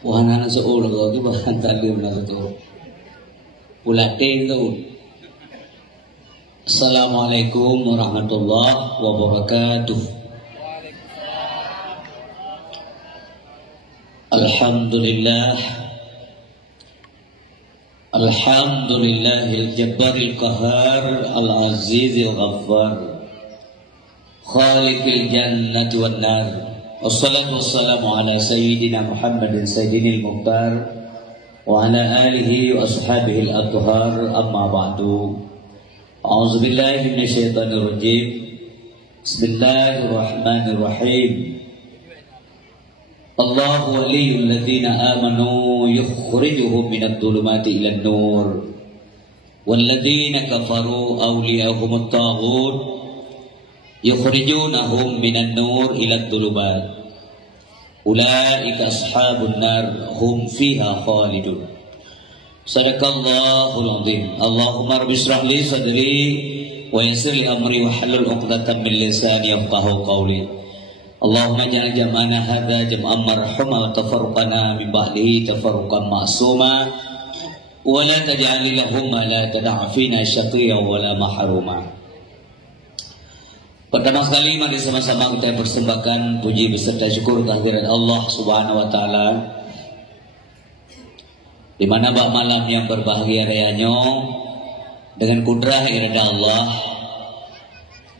Wahana seul ko ki bahan talim na to. Ulatin to. Assalamualaikum warahmatullahi wabarakatuh. Alhamdulillah. Alhamdulillahil jabbaril qahar al-azizil ghaffar khaliqil jannati wan nar. Wassalatu wassalamu ala sayyidina Muhammadin sayyidinil mukhtar wa ala alihi wa ashabihi al-athhar, amma ba'du. A'udzu billahi minasyaitonir rajim. Bismillahirrahmanirrahim. Allahu waliyul ladzina amanu yukhrijuhum minadh dhulumati ilan nur wal ladzina kafaru awliyahumut taghut yukhrijunahum minan nur ila dhulumat ulaika ashabun nar hum fiha khalidun. Sadaqallahul azim. Allahumma rabbi shrah li sadri wa yassir li amri wa halul 'uqdatam min lisani yafqahu qawli. Allahumma ja'al jam'ana hadza jam'an marhuma wa tafarruqana min ba'dihi tafarruqan ma'suma wa la taj'al lahum ma la tad'a fina syaqiyyan wa la mahruma. Pertama sekali mari sama-sama kita persembahkan puji beserta syukur kehadirat Allah Subhanahu wa taala. Di mana bak malam yang berbahagia rayanya dengan kudrah irada Allah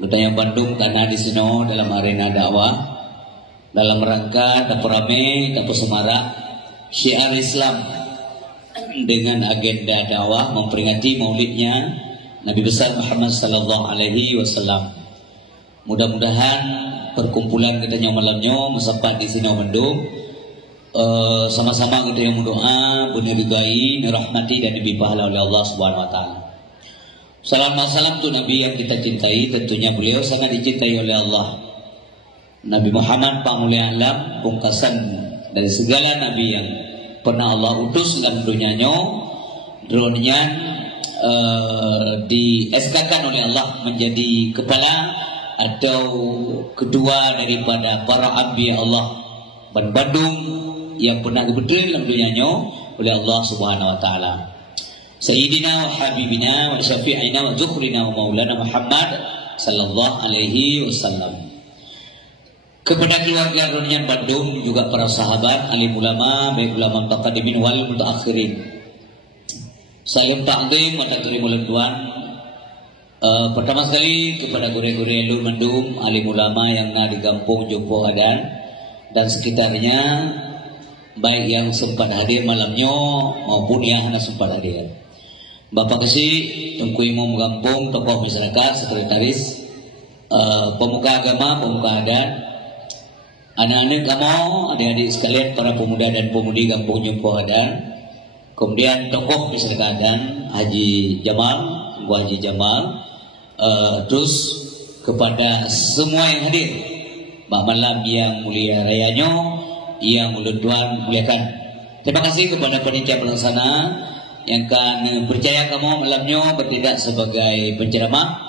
Budaya Bandung karena di sini dalam arena dakwah dalam rangka taperame tapu semarak syiar Islam dengan agenda dakwah memperingati maulidnya Nabi besar Muhammad sallallahu alaihi wasallam. Mudah-mudahan perkumpulan kita yang malamnya mesempat di sini Bandung sama-sama kita yang berdoa diridai, dirahmati dan dipahala oleh Allah Subhanahu wa taala. Salam tu Nabi yang kita cintai, tentunya beliau sangat dicintai oleh Allah. Nabi Muhammad pamulia alam, pungkasan dari segala nabi yang pernah Allah utus dalam dunianya, dronnya dieskakan oleh Allah menjadi kepala atau kedua daripada para anbiya Allah Bandung yang pernah diberi dalam dunianya oleh Allah Subhanahu wa taala. Sayyidina wa habibina wa syafi'ina wa dzukhrina wa maulana Muhammad sallallahu alaihi wasallam. Kepada keluarga Ronian Bandung juga para sahabat, alim ulama, baik ulama taqaddimin wal mutaakhirin. Salam ta'zim wa takrim tuan. Pertama sekali kepada gure-gure Lur Bandung, alim ulama yang di kampung Jompo Adan dan sekitarnya, baik yang sempat hadir malamnya maupun yang hanya sempat hadir. Bapak Kesi, Tengku Imam Kampung, tokoh masyarakat, sekretaris, pemuka agama, pemuka adat, anak-anak kamu, adik-adik sekalian, para pemuda dan pemudi Kampung Jompo Adan, kemudian tokoh masyarakat Adan, Haji Jamal, Gua Haji Jamal, terus kepada semua yang hadir, malam yang mulia rayanya, yang mulut Tuhan muliakan. Terima kasih kepada panitia pelaksana yang akan percaya kamu malamnya bertindak sebagai penceramah.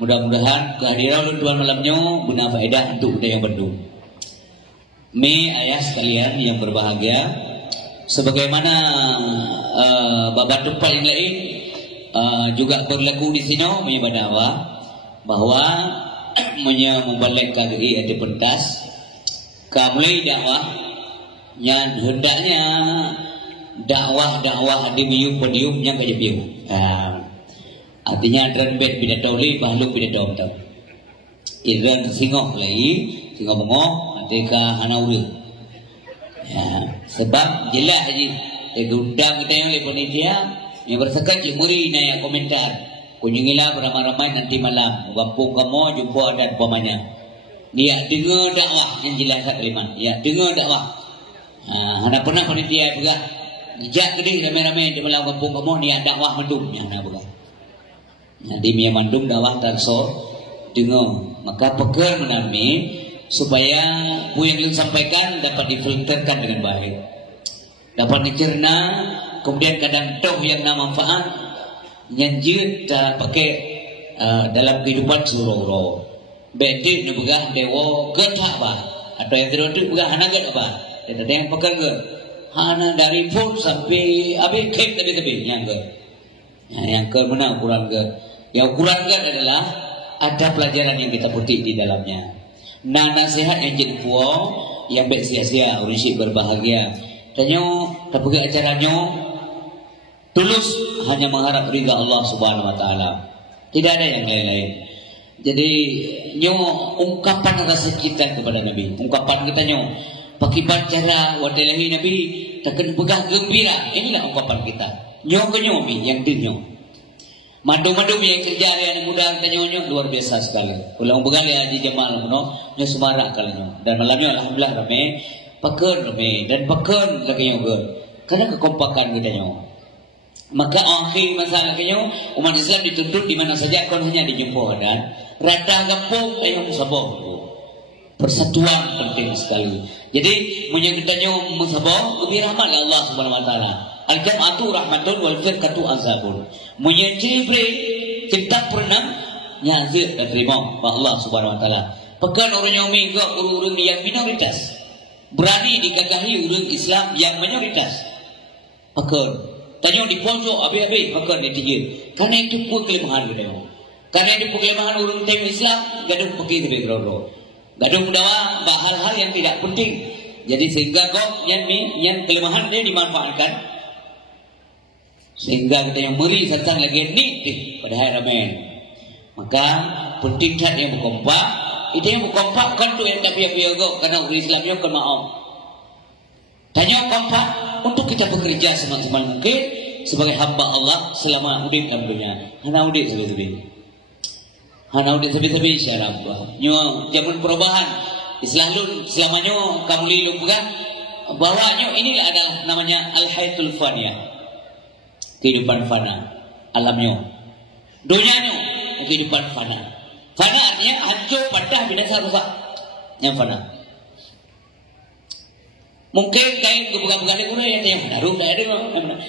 Mudah-mudahan kehadiran mulut Tuhan malamnya guna faedah untuk budaya Bandung. Ayah sekalian yang berbahagia, sebagaimana babat tempat yang lain juga berlaku di sini menyibar bahwa membalik KGI ada pentas kamulai dakwah yang hendaknya dakwah di podium yang kayak biu. Artinya dran bed pidato li bahluk pidato tam. Iran singoh lagi, singoh bengok, adeka hanauri. Sebab jelas haji undang kita yang panitia yang bersekat muri naya komentar. Kunjungilah beramai-ramai nanti malam. Kampung kamu jumpa adat pamanya. Dia dengar dakwah yang jelas kat Kaliman. Ya dengar dakwah. Ada pernah panitia juga jak gede ramai-ramai di malam kampung kamu ni dakwah mandum yang nak bukan. Jadi mi mandum dakwah tarso dengar. Maka peker menami supaya apa yang disampaikan dapat difilterkan dengan baik. Dapat dicerna, kemudian kadang toh yang nama manfaat nyanjut pakai dalam kehidupan seluruh. Beti nu begah dewa ketak ba atau yang tidak begah anak apa. Ada yang pegang ke Hana dari pun sampai habis kek tadi yang ke. Yang ke mana ukuran ke? Yang ukuran ke adalah ada pelajaran yang kita petik di dalamnya. Nah nasihat yang jadi puang yang baik sia-sia urusik berbahagia. Tanyo tapi acaranya tulus hanya mengharap ridha Allah Subhanahu Wa Taala. Tidak ada yang lain-lain. Jadi nyo ungkapan rasa kita kepada Nabi, ungkapan kita nyo pakai cara wadahi Nabi takkan pegah gembira. Inilah ungkapan kita. Nyo kenyomi yang dinyo. Madu-madu yang kerja yang mudah kenyo luar biasa sekali. Ulang begali haji Jamal no nyo semarak kalanya. Dan malamnya alhamdulillah ramai, paken ramai dan paken lagi nyo ber. Karena kekompakan kita nyo. Maka akhir masalah kenyo umat Islam dituntut di mana saja kon hanya dijumpa dan rada kampung kayo musabah. Persatuan penting sekali. Jadi menyebutnya musabah lebih rahmat ya Allah Subhanahu Wa Taala. Al-jam'atu rahmatun wal firqatu azabun. Menyebut kita pernah nyazir dan terima Allah Subhanahu Wa Taala. Pekan orang yang minggu urung yang minoritas berani digagahi urung Islam yang mayoritas. Pekan tanya di pojok habis-habis pekan di tiga. Karena itu pun kelemahan kita. Karena itu kelemahan urung tim Islam gaduh pergi ke beroro. Gaduh mudawa hal-hal yang tidak penting. Jadi sehingga kok yang kelemahan dia dimanfaatkan. Sehingga kita yang meri serta lagi nitik pada hari Ramen. Maka penting kan yang berkompak. Itu yang berkompak kan tu yang tak biar-biar kok. Karena urus Islamnya kan maaf. Tanya kompak untuk kita bekerja semaksimal mungkin sebagai hamba Allah selama udip dalam dunia. Hana udip sebi-sebi. Hana udip sebi-sebi syarab. Nyo zaman perubahan Islahlun selamanya kamu lilum bukan bahwanya inilah adalah namanya al-hayatul faniyah. Kehidupan fana alamnya. Dunianya kehidupan fana. Fana artinya hancur, patah, binasa, rusak. Yang fana. Mungkin kain kebuka-buka dia yang tanya naruh dah ada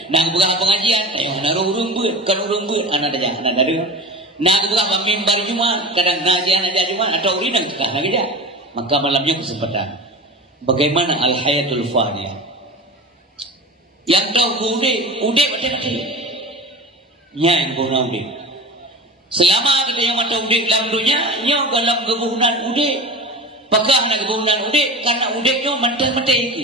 nah kebuka pengajian kayak naruh urung buat kan urung buat anak dah anak ada nah kebuka pemimbar Jumat kadang ngajian aja Jumat atau urinang kita lagi dah maka malamnya kesempatan bagaimana al-hayatul faniyah yang tahu ude macam yang guna ude selama kita yang mata ude dalam dunia nyo dalam kebunan ude pegah nak kebunan udik karena udiknya mentah-mentah itu.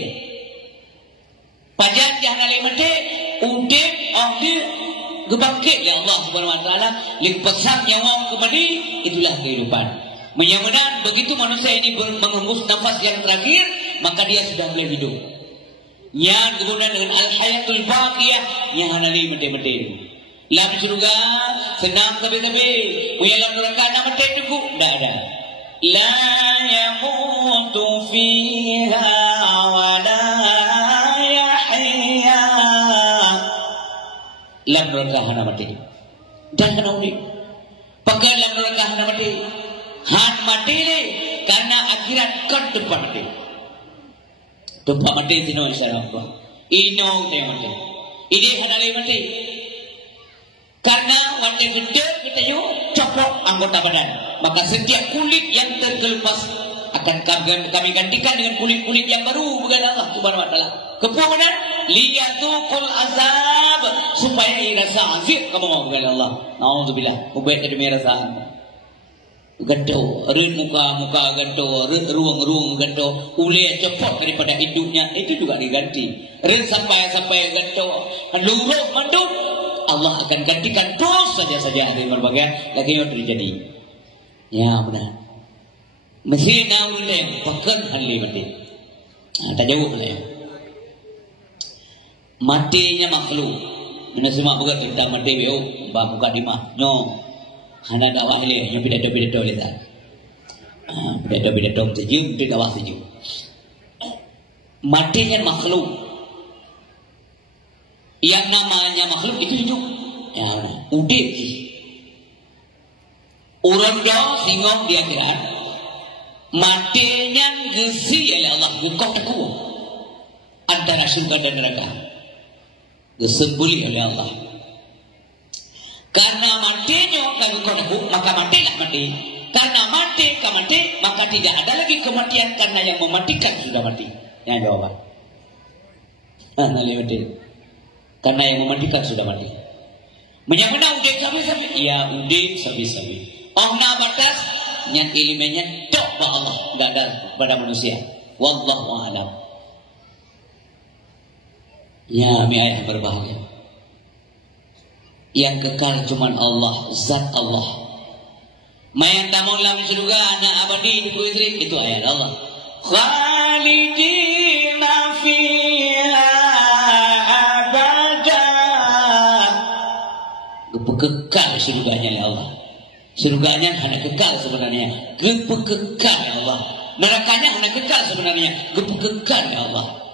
Pajan jangan lagi mentah udik akhir gebangkit ya Allah Subhanahu Wa Taala limpasan nyawa kembali itulah kehidupan. Menyamanan begitu manusia ini menghembus nafas yang terakhir maka dia sudah mulai hidup. Yang kebunan dengan al-hayatul baqiyah yang hanali mentah-mentah. Lam surga senang tapi-tapi punya lam neraka nak mentah cukup tidak ada. La yamutu fiha wa la yahya. Lam neraka hana mati. Dan kena unik. Pakai lam neraka hana mati. Han mati ni karena akhirat kan tempat mati. Tempat mati sino insyaallah. Ino dia mati. Ini hana mati. Karena waktu gede kita yuk copot anggota badan. Maka setiap kulit yang terkelupas akan kami gantikan dengan kulit-kulit yang baru bukan Allah Subhanahu Wa Taala. Kemudian liyatukul azab supaya rasa azab kamu mau bukan Allah. Nauzubillah. Ubaik demi rasa. Gaduh, ren muka gaduh, ruang gaduh, ule cepot daripada hidupnya itu juga diganti. Ren sampai gaduh, luruh manduk Allah akan gantikan terus saja dari berbagai lagi yang terjadi. Ya benar. Mesti nak ulem pakai hal mati. Tak jauh lah. Matinya makhluk. Mana semua bukan kita mati beo, bah muka dimah. No, hana dakwah le, yang pidato le tak. Pidato sejuk, tidak dakwah sejuk. Matinya makhluk. Yang namanya makhluk itu hidup. Ya, udip. Orang dah singgung di akhirat. Matinya gesi oleh Allah buka takut antara surga dan neraka. Gesembuli oleh Allah. Karena matinya kalau buka takut maka matilah mati. Karena mati maka tidak ada lagi kematian karena yang mematikan sudah mati. Yang jawaban. Karena yang memandikan sudah mati. Menyamuna udik sabi-sabi, ya udik sabi-sabi. Oh na batas, nyat ilmenya tok ba Allah, enggak ada pada manusia. Wallahu a'lam. Ya, mi ayah berbahagia. Yang kekal cuman Allah, zat Allah. Mayang tamong lam surga anak abadi itu ayat Allah. Khalidina fiha abada. Kekal surganya ya Allah. Surganya hanya kekal sebenarnya. Kekal ya Allah. Nerakanya hanya kekal sebenarnya. Kekal ya Allah.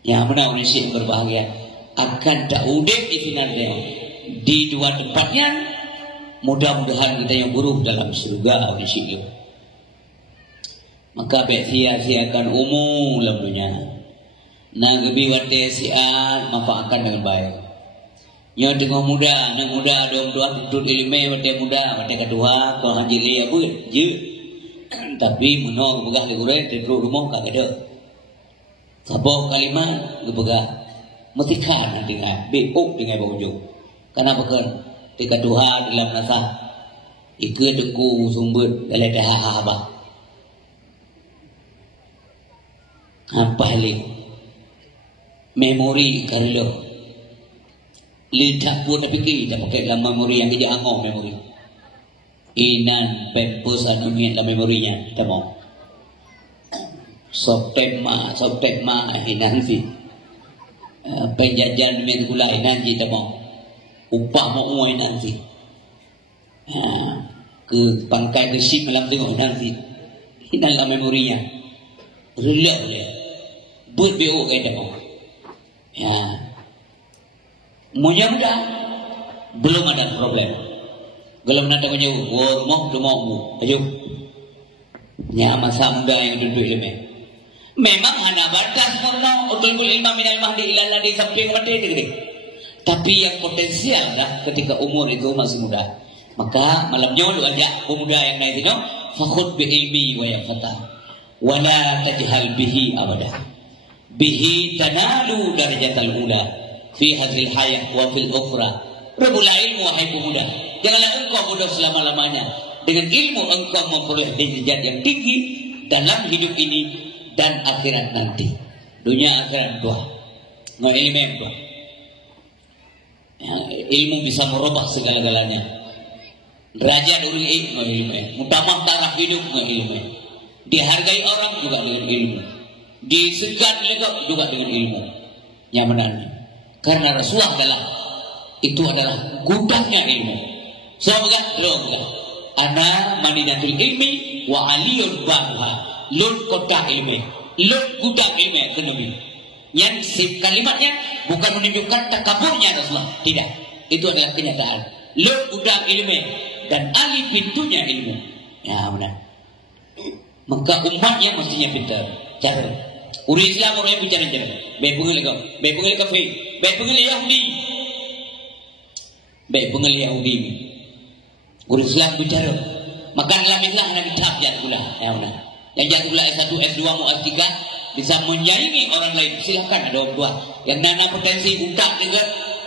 Ya benar manusia yang berbahagia akan daudek di final dia. Di dua tempatnya mudah-mudahan kita yang buruh dalam surga manusia. Maka baik sia-siakan umum dalam dunia. Nah gebi wate siat manfaatkan dengan baik. Nya dengan muda, nang muda dong dua tutut ilmu wate muda, wate kedua kau haji li aku je. Tapi menong begah le gure tidur rumah kagak ada. Sabok kalimat gebegah metikan dengan beuk dengan baujo. Karena bekan tiga duha dalam nasa ikut deku sumbut dalam dah abah. Apa halik memori kalau lidah pun tapi kita pakai dalam memori yang tidak angok memori. Inan pempus anu niat dalam memorinya kita mau. Sopema inan si penjajan dengan gula inan kita mau. Upah mau uai nanti. Ke pangkai besi malam tengok nanti. Inan dalam memorinya. Relak dia. Buat BO kaya mau. Ya. Mudah-mudah belum ada problem. Kalau nak tanya, rumah mu, ayo. Ya masa muda yang duduk ilmu. Memang hanya batas murno utul ilmu minal mahdi ilal di samping mati degree. Tapi yang potensial lah ketika umur itu masih muda. Maka malamnya lu ajak pemuda yang naik itu, fakhud bi ilmi wa ya fata. Wala tajhal bihi abada. Bihi tanalu darajatal ula fi hadhil hayah wa fil ukhra. Rebul ilmu wahai pemuda. Janganlah engkau bodoh selama-lamanya. Dengan ilmu engkau memperoleh derajat yang tinggi dalam hidup ini dan akhirat nanti. Dunia akhirat dua. Mau ilmu dua. Ya, ilmu bisa merubah segala-galanya. Derajat dulu ilmu. Mutamah taraf hidup ilmu. Dihargai orang juga dengan ilmu. Disegat juga dengan ilmu. Yang benar. Karena Rasulullah adalah gudangnya ilmu. So bukan? Ana maninatul ilmi wa aliyul bahha. Lun kota ilmu. Lun gudang ilmu ekonomi. Yang kalimatnya bukan menunjukkan takaburnya Rasulullah. Tidak. Itu adalah kenyataan. Lun gudang ilmu dan ahli pintunya ilmu. Ya benar. Maka umatnya mestinya pintar. Cara. Uri Islam orang yang bicara cara. Baik pengelih kafir. Baik pengelih Yahudi. Baik pengelih Yahudi. Uri Islam bicara. Maka dalam Islam ada kitab jatuh pula. Ya benar. Yang jatuh pula S1, S2, S3 bisa menyaingi orang lain. Silakan ada orang tua. Yang nana potensi budak juga.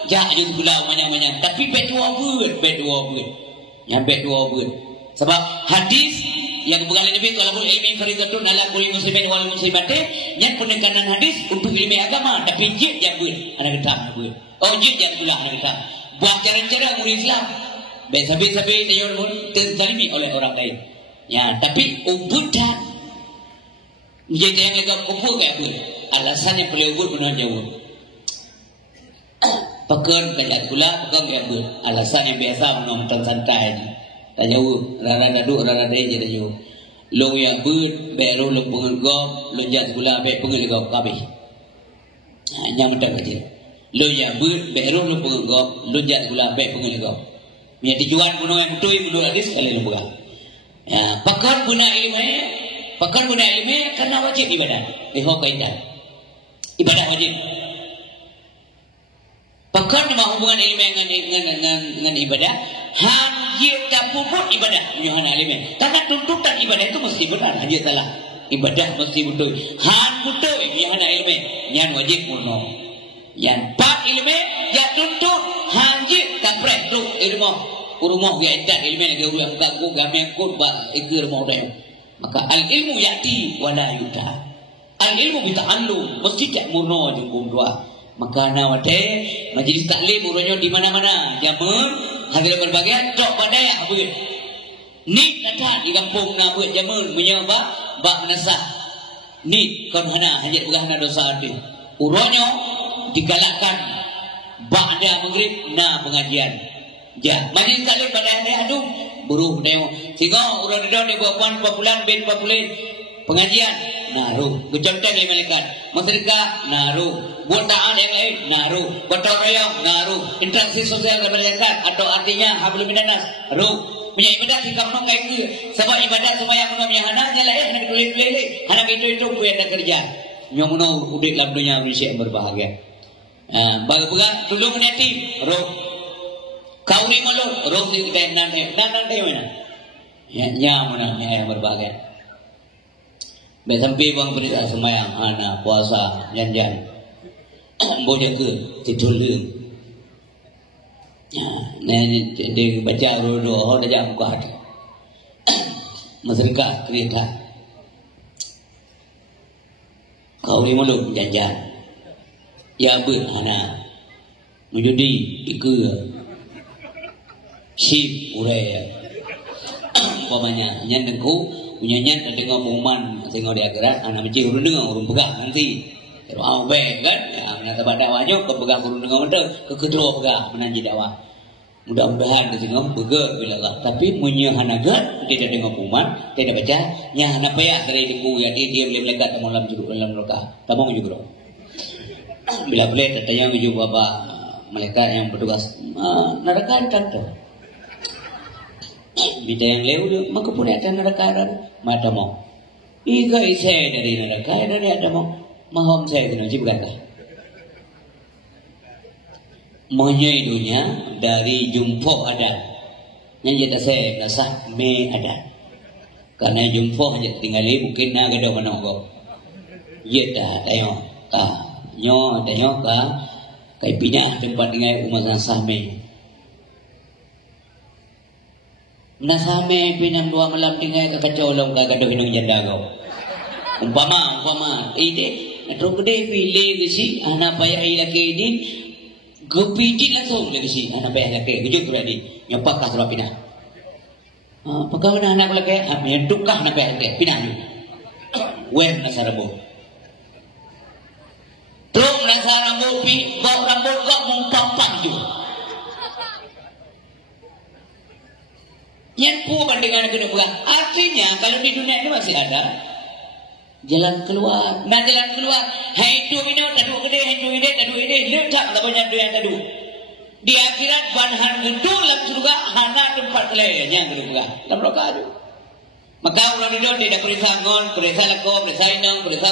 Jatuh pula umanya. Tapi baik dua buat. Yang baik dua buat. Sebab hadis yang berkali Nabi kalau ilmi faridatun ala kulli muslimin wal muslimatin yang penekanan hadis untuk ilmu agama tapi jid yang buat anak kita buat. Oh jid yang pula anak kita. Buat cara-cara murid Islam. Sabi-sabi tayo terzalimi oleh orang lain. Ya, tapi ubudan menjadi yang agak kubur kayak buat. Alasannya perlu ubud benar jauh. Pekan kayak pula pekan kayak buat. Alasan yang biasa menonton santai. Tak jauh, rara duduk, rara day jadi jauh. Long yang ber, baru long pengegop, long jat gula, baik pengegop kabeh. Yang tak kecil. Long yang ber, baru long pengegop, long jat gula, baik pengegop. Yang tujuan bunuh yang betul, bunuh hadis kali long buka. Ya, pakar guna ilmu, karena wajib ibadah. Ihok kaitan. Ibadah wajib. Pakar nama hubungan ilmu dengan ibadah. Hanya tak puput ibadah menyuhan alimnya. Karena tuntutan ibadah itu mesti benar. Hanya salah. Ibadah mesti betul. Han betul nyana ilmu nyan wajib murno yan pak ilmu ya tuntut hanji kapreh tu ilmu urumah ya edan ilmu lagi ulang kagu gamengkut ba ikir mau deh maka al ilmu yati wala yuta al ilmu bita'allum mesti tak murno jengkum dua maka nawade majlis taklim urunyo di mana-mana jamun hadir berbagai cok badai abut ni kata di kampung na buat jamun menyapa bak nasah ni kon hana hajat begahna dosa ati urunyo digalakkan ba'da maghrib na pengajian ja majlis taklim pada hari aduh buruh neo sehingga urang dah ni buat bulan bin bulan pengajian naruh gucapkan lima malaikat masyarakat naruh buat taat yang lain naruh gotong royong naruh interaksi sosial dengan masyarakat atau artinya hablum minanas naruh punya ibadat sikap nong kayak gitu sebab ibadat semua yang punya hana nyala hana tulis hana itu punya ada kerja nyomuno udik dalam dunia manusia yang berbahagia bagai dulu menyati roh kau ni malu roh sih kita nanti mana ya mana yang berbahagia sampai bang berita semayang anak puasa janjan boleh ke tidur dia dia baca dulu orang dah buka hati masyarakat kereta kau ni malu janjan ya ber anak menjadi ikut sip urai umpamanya nyan dengku punya nyan dengar pengumuman tengok dia gerak anak macam urun dengar urun pegang nanti terus baik kan nak tabat dakwahnya ke pegang urun dengar betul ke ketua pegang menanji dakwah mudah-mudahan dia tengok beger bila Allah tapi punya hanagat tidak dengar pengumuman tidak baca nya hana payah dari dengku ya dia boleh melekat dalam juruk dalam neraka tamang juga bila boleh tanya juga bapak malaikat yang bertugas neraka tentu bida yang lewat maka pun ada neraka mata mau iga saya dari neraka dari ada mau mahom saya kena bukan kah mohnya dunia dari jumpo ada yang jadi saya nasah me ada karena jumpo hanya tinggal mungkin nak ada mana kau ye dah tengok nyo tengok kai pindah tempat dengan umat nasah me nasame pinang dua malam tinggal ke kacolong kagado hinung janda kau umpama ide atau gede pilih ke si anak payah laki ini gepijit langsung lagi si anak payah laki gede berani nyopak kasar pindah pegawai anak laki menyedukah anak payah laki pindah weh nasarabu terus nasarabu bau rambut kau mumpampan juga yang pu bandingan kedua artinya kalau di dunia ini masih ada jalan keluar nah jalan keluar hai itu ini tadu gede hai itu ini letak atau banyak yang tadu di akhirat banhan gedung dalam surga hana tempat lainnya kedua dalam neraka itu maka orang itu tidak perisa ngon perisa lako perisa inang perisa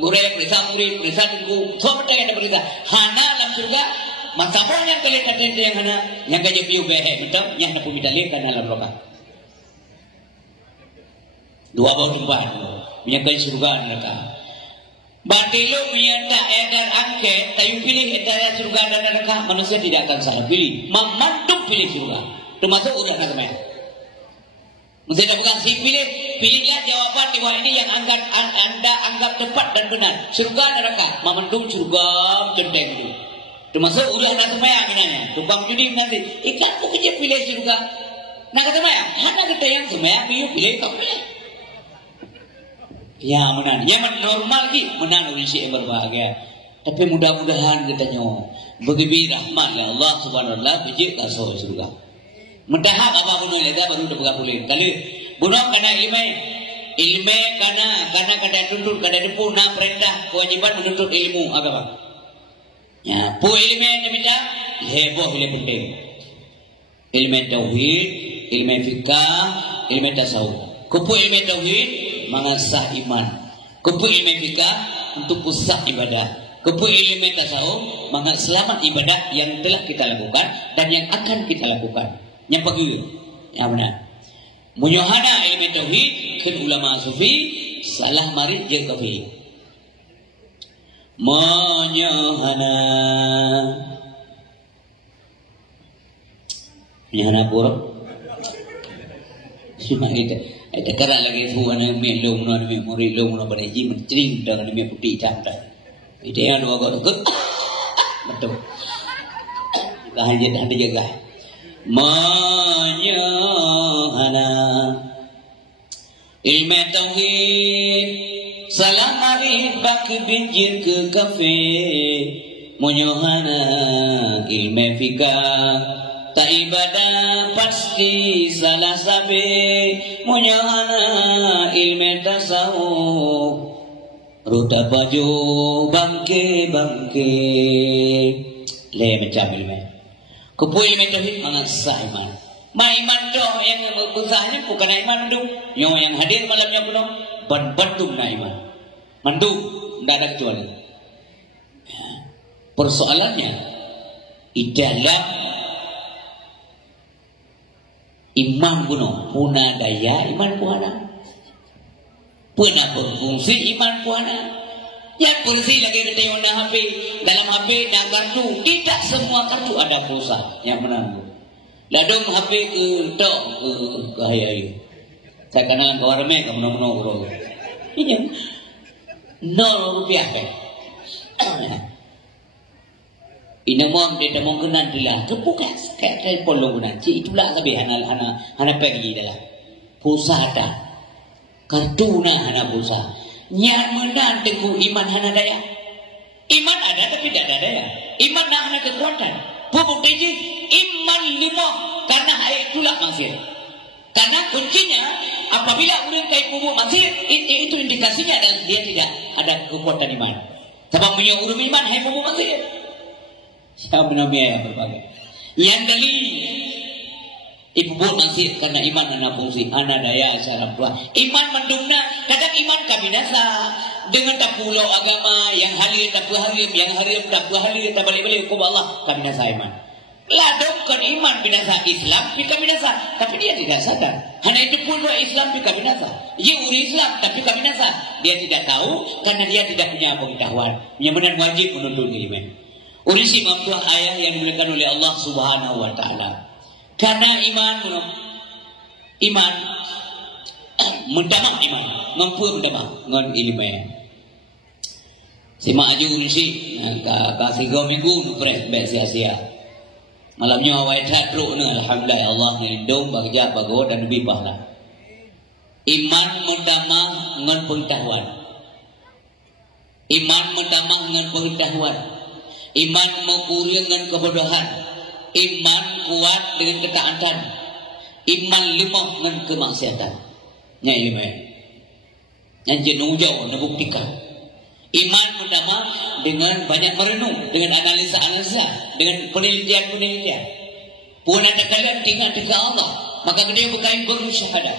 gure perisa murid perisa tunggu semua yang ada perisa hana dalam surga masapun yang kalian kata yang hana yang kaya piu behe betul yang nak pemidalin kan dalam neraka dua bau tempat menyangkai surga neraka batilu menyerta edan angket tayu pilih edaya surga dan neraka manusia tidak akan salah pilih memantuk pilih surga termasuk udah nak main mesti ada bukan si pilihlah jawaban di bawah ini yang anda anggap tepat dan benar surga neraka memantuk surga gendeng itu termasuk udah nak semayang ini tumpang judi nanti ikan tu kerja pilih surga nak kata semayang hana kita yang semayang pilih kau pilih ya menang ya normal lagi menang Indonesia yang berbahagia tapi mudah-mudahan kita nyo bagi rahmat ya Allah subhanahu wa ta'ala bijik kasih surga mendahak apa pun oleh dia baru dapat boleh kali bunuh karena ilmu karena kada tuntut kada dipuna perintah kewajiban menuntut ilmu agama ya pu ilmu yang kita heboh ilmu penting ilmu tauhid ilmu fikah ilmu tasawuf kupu ilmu tauhid mengasah iman kupu ilmu fikah untuk usah ibadah kupu ilmu tasawuf selamat ibadah yang telah kita lakukan dan yang akan kita lakukan yang pagi ya benar munyohana ilmu tauhid kan ulama sufi salah mari je tauhid Menyahana pura cuma itu ada kara lagi tu anak melong anak memori long anak berhaji mencering dan anak putih cantik itu yang dua kau betul dah ada jaga menyahana ilmu tauhid salam arif bak bijir ke kafe menyahana ilmu fikah tak ibadah pasti salah sabe munyahana ilmu tasawuf ruta baju bangke le macam ilmu kupu ilmu tauhid mangat sah iman iman doh yang berbesarnya bukan iman mandum yang hadir malamnya belum bandum na iman mandum tidak ada kecuali persoalannya idalah iman bunuh puna daya iman puana puna berfungsi iman puana yang fungsi lagi kita nak HP dalam HP nak kartu tidak semua kartu ada pulsa yang menangguh ladung HP ke tok ke hayai saya kenal ke warme ke menang-menang bro ini 0 rupiah kan ina mom dia dah mengkenan dia kebuka kayak telefon lo guna ci itulah sabi hana pergi dah pulsa ada kartu na hana pulsa nyan menan teguh iman hana daya iman ada tapi tidak ada daya iman na hana kekuatan pupuk deji iman lima karena itulah maksir karena kuncinya apabila orang kai pupuk maksir itu indikasinya adalah dia tidak ada kekuatan iman sebab punya urut iman hai pupuk maksir siapa namanya yang berbagai yang dari ibu nasib karena iman anak fungsi anak daya secara tua iman mendumna kadang iman kabinasa dengan tak pulau agama yang halir tak halir yang halir tak halir tak balik-balik ke Allah kabinasa iman ladongkan iman binasa Islam pika binasa tapi dia tidak sadar hanya itu pun Islam pika binasa dia uri Islam tapi kabinasa dia tidak tahu karena dia tidak punya pengetahuan yang benar wajib menuntut iman. Urisi mampuah ayah yang diberikan oleh Allah Subhanahu wa taala. Karena iman mendamah iman, mampu mendamah ngon ilmu. Simak aja urisi kasih gom minggu nupres bet sia-sia. Malamnya awal tadruk na alhamdulillah Allah ngelindung bagja bago dan lebih pahala. Iman mendamah ngon pengetahuan. Iman mendamah ngon pengetahuan. Iman mengkuring dengan kebodohan. Iman kuat dengan ketaatan. Iman lemah dengan kemaksiatan. Yang lima. Yang jenuh jauh membuktikan. Iman pertama dengan banyak merenung, dengan analisa-analisa, dengan penelitian-penelitian. Puan ada kalian tinggal dekat Allah, maka dia berkain bersyahadat.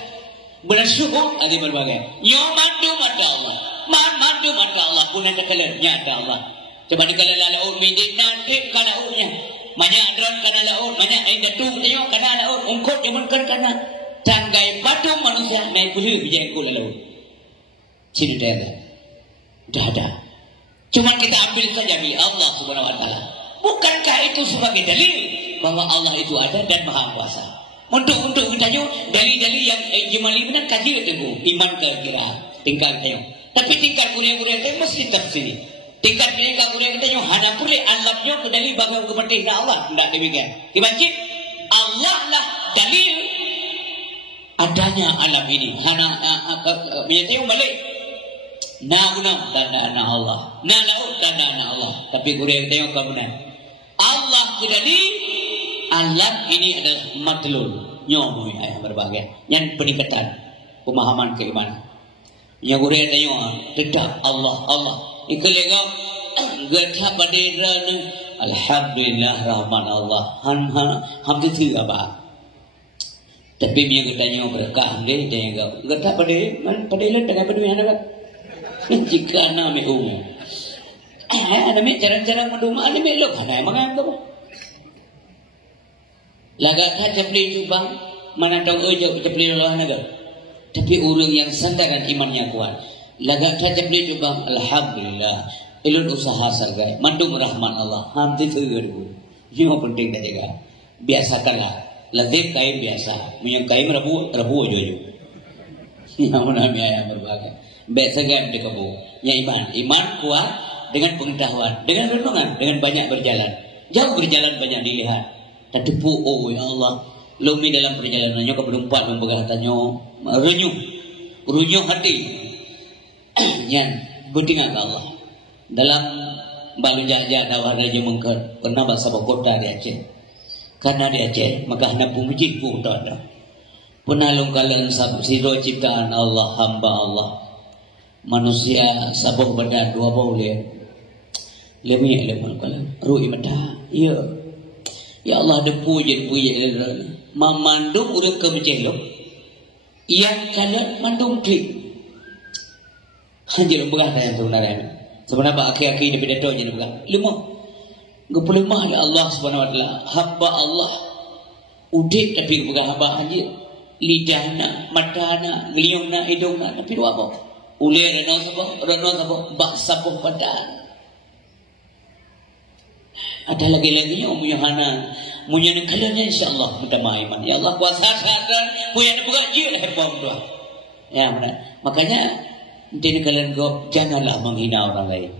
Bersyukur ada berbagai. Yo mandu mata Allah. Mandu mata Allah pun ada kalian nyata Allah. Coba dikala laut mindik nanti kana lautnya. Banyak drone kana laut, banyak air datu tengok kana laut, ungkut dimenkan kana tanggai batu manusia naik pulih bijak ko laut. Sini dah. Dah ada. Cuma kita ambil saja milik Allah Subhanahu wa taala. Bukankah itu sebagai dalil bahwa Allah itu ada dan Maha Kuasa? Untuk kita juga dalil-dalil yang jemali benar kaji itu iman kira tinggal tengok. Tapi tinggal kuliah-kuliah itu mesti tafsir. Tingkat mereka kuliah kita nyo hana boleh anggapnya ke dalil bagi kepentingan Allah tidak demikian. Dibaca Allah lah dalil adanya alam ini. Hana menyatakan balik. Na guna tanda anak Allah, na laut tanda anak Allah. Tapi kuliah kita nyo kebenar. Allah ke dalil alam ini adalah matlul nyo ayah berbagai. Yang peningkatan pemahaman keimanan. Yang kuliah kita nyo tetap Allah. Ikulega gerta padera alhamdulillah rahman Allah ham tu apa tapi dia bertanya berkah dia gerta padera dengan peduli anak jika nama umum ada cara-cara menduma ada melok ada emang apa laga kata beli bang mana tahu ujung beli Allah naga tapi orang yang sandaran imannya kuat lagak saja beli juga alhamdulillah Ilun usaha sargai, mandung rahmat Allah. Hamti terguru. Ini penting dah jaga. Biasakanlah. Latih kain biasa. Punya kain rabu aja. Namun yang berbagai. Biasakan di kabu. Yang iman kuat dengan pengetahuan, dengan renungan, dengan banyak berjalan. Jauh berjalan banyak dilihat. Tak tepu, oh ya Allah. Lumi dalam perjalanannya ke berempat membegatannya renyuh hati. Yang berdengar ke Allah. Dalam balu jahat awal Raja Mengker pernah bahasa kota di Aceh. Karena di Aceh maka hendak puji pun tak ada. Penalung kalian siro ciptaan Allah, hamba Allah. Manusia sabuh badan dua boleh. Lemih kalian. Ruhi mata. Ya. Ya Allah ada puji. Memandung urut ke Aceh lo. Yang kalian mandung klik. Hanjir berkata yang sebenarnya. Sebenarnya akhir-akhir ini pidatonya ni bukan. Lemah ada Allah Subhanahu wa taala. Hamba Allah. Udik tapi bukan hamba hanjir. Lidahna, matana, ngeliungna, hidungna tapi dua apa? Ule reno sabo, bak sabo badan. Ada lagi-laginya umunya hana. Munya ni kalian insyaallah mudah iman. Ya Allah kuasa sadar punya buka je hebom doa. Ya benar. Makanya jadi kalian janganlah menghina orang lain.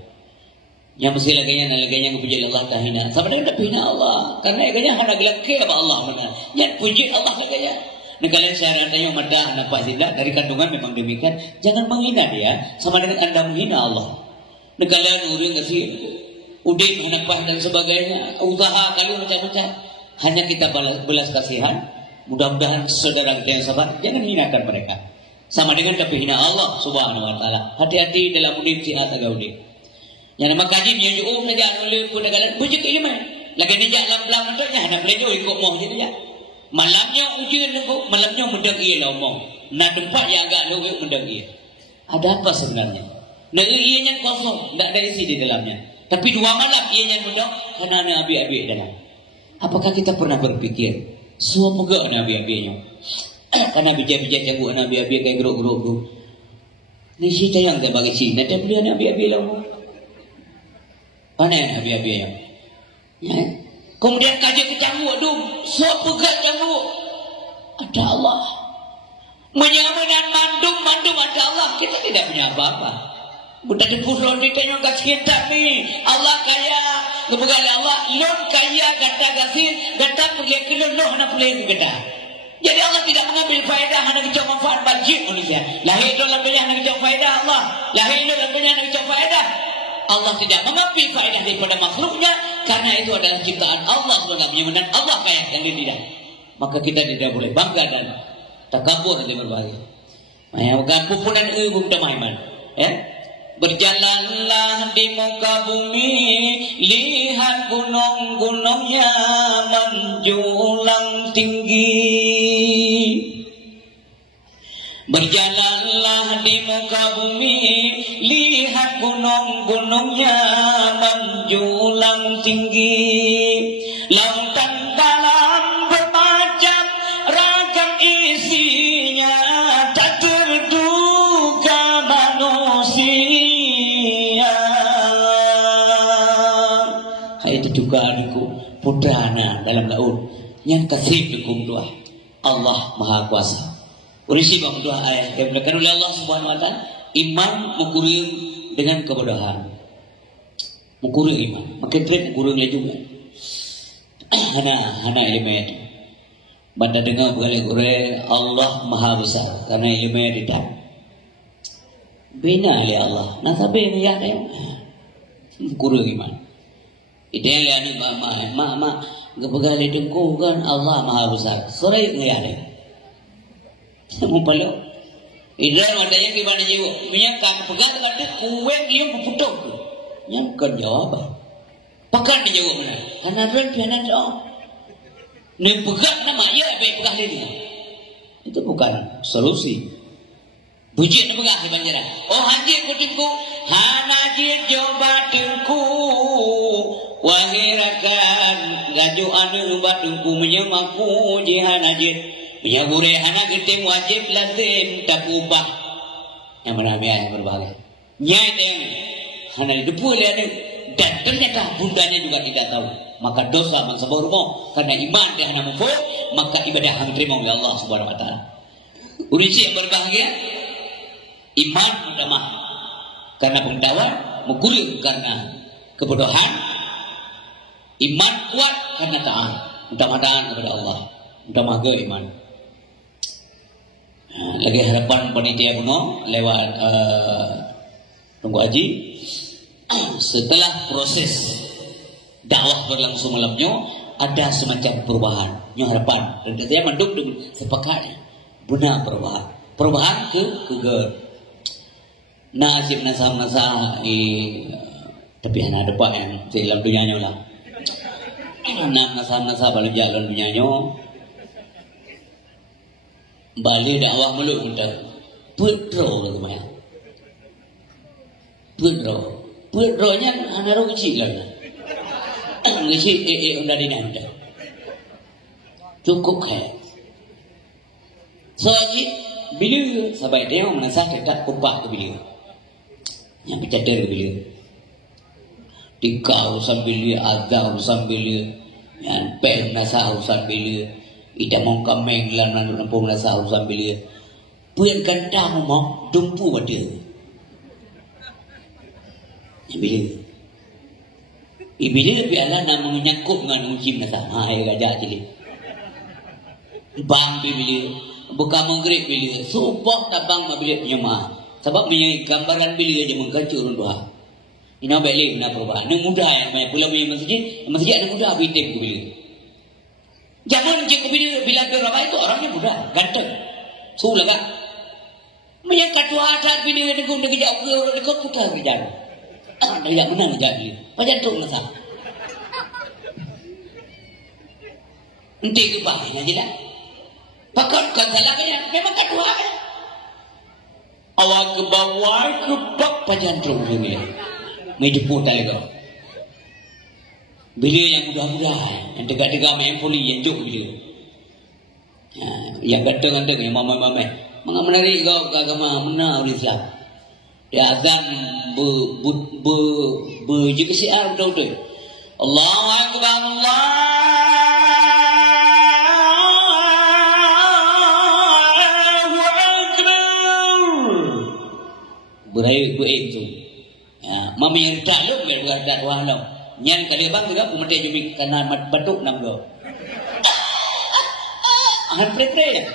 Yang mesti laganya puji Allah tak hina. Sama dengan tak hina Allah. Karena laganya hendak gelak apa Allah benar. Yang puji Allah laganya. Nah kalian syaratnya mata nampak tidak dari kandungan memang demikian. Jangan menghina dia. Sama dengan anda menghina Allah. Nah kalian udah ngasih udik nampak dan sebagainya. Usaha kalian macam-macam. Hanya kita belas kasihan. Mudah-mudahan saudara kita yang sabar. Jangan hinakan mereka. Sama dengan tapi hina Allah Subhanahu wa taala. Hati-hati dalam udip sihat agak udip. Yang nama kaji dia juga saja nulis pun kalian puji ke iman. Lagi ni jak lam-lam entahnya hendak belajar ikut moh dia dia. Malamnya ujian nunggu, malamnya mendeng ia lah omong. Nak tempat yang agak nunggu mendeng ia. Ada apa sebenarnya? Nah ianya kosong, tak ada isi di dalamnya. Tapi dua malam ianya mendeng karena ada abi-abi dalam. Apakah kita pernah berpikir semoga ada abi-abinya? Karena bijak-bijak jago nabi-abi kayak geruk-geruk. Ni si tayang tak bagi si. Nanti beli nabi-abi lah. Mana yang nabi-abi yang? Ya. Kemudian kaji kecanggu. Aduh. So pegat canggu. Ada Allah. Menyamanan mandung ada Allah. Kita tidak punya apa-apa. Budak di pulau ni tanya kasih kita ni. Allah kaya. Kemudian Allah. Lon kaya kata kasih. Kata pergi kilo loh nak boleh kita. Jadi Allah tidak mengambil faedah hanya kita manfaat bagi manusia. Lahir itu lebihnya hanya kita faedah Allah. Lahir itu lebihnya hanya kita faedah. Allah tidak mengambil faedah daripada makhluknya karena itu adalah ciptaan Allah sebagai dan Allah kaya dan tidak. Maka kita tidak boleh bangga dan takabur di berbagai. Maya bukan pupunan ibu temaiman. Ya. Berjalanlah di muka bumi, lihat gunung-gunungnya menjulang tinggi. Berjalanlah di muka bumi, lihat gunung-gunungnya menjulang tinggi. Lautan dalam bermacam ragam isinya, tak terduga manusia. Hai itu juga adikku, putrana dalam laut yang kasih hukum doa. Allah Maha Kuasa. Urisi bang doa ayat yang diberikan oleh Allah Subhanahu wa taala. Iman menguring dengan kebodohan. Menguring iman. Makin tren menguringnya juga. Hana ilmu itu. Banda dengar berkali-kali Allah Maha Besar karena ilmu itu tidak. Bina oleh Allah. Nasabe ni ya dia. Menguring iman. Itu yang lihat ni mak berkali dengku kan Allah Maha Besar. Sore ni ya dia. Mumpalo. Idrar matanya gimana jiwa? Punya kan pegang kata kue dia berputuk. Yang kejawab. Pegang dia jawab mana? Karena ren pianan doa. Ni pegang nama ia baik pegang dia. Itu bukan solusi. Bujuk ni pegang di banjaran. Oh haji kutiku, hanajir coba tengku. Wahirakan gaju anu batungku menyemaku jihan haji. Ya burehana kita wajib lazim tak ubah. Yang mana yang berbahagia. Nyateng hanya debu dia ada, dan ternyata bundanya juga tidak tahu. Maka dosa mansabur karena iman dia hanya mufo, maka ibadah hanya terima oleh Allah Subhanahu Wa Taala. Urusi yang berbahagia, iman utama karena pengetahuan, mukulir karena kebodohan, iman kuat karena taat, mudah-mudahan kepada Allah, mudah-mudahan iman. Lagi harapan panitia kuno lewat tunggu haji setelah proses dakwah berlangsung malamnya ada semacam perubahan nyo harapan dan saya mendukung sepakat benar perubahan ke nasib nasam tapi anak depan yang dalam dunianya lah nasam balik jalan dunianya balik dakwah meluk untuk pedro lah teman pedronya anak orang kecil lah kecil udah dinanda cukup kaya soalnya bila sahabat dia merasa kita upah ke bila yang bercadar ke bila tika urusan bila azhar urusan bila yang pen nasa urusan bila ida mau kameng lan nampu nasa urusan bila puan gantah mau dumpu pada yang bila ibili lebih Allah nak menyangkut dengan musim nasa air gajah cilik bang bila buka maghrib bila subuh tabang bila penyemah sebab punya gambaran bila aja mengkacau doa ina balik nak perubahan ni mudah yang banyak pula punya masjid ada mudah bitik ke bila zaman je ke bila berapa itu orangnya mudah ganteng sulah kan menyangkat doa saat bila degung dia jauh dekat putar ke jauh dia menang jadi macam tu nasa nanti ke bawah aja lah pakai kan salah kan memang kedua kan awak ke bawah ke bak pajan terus ni meja putai kau bila yang mudah-mudah yang dekat-dekat main poli yang jauh bila yang ganteng-ganteng yang mama-mama menarik kau ke agama mana orang Islam dia azan juga siar betul-betul Allahu Akbar Allahu tu mami yang tak lu biar dah wah lo nyan kali bang juga pemete jumi kanan mat batuk nam go han pretre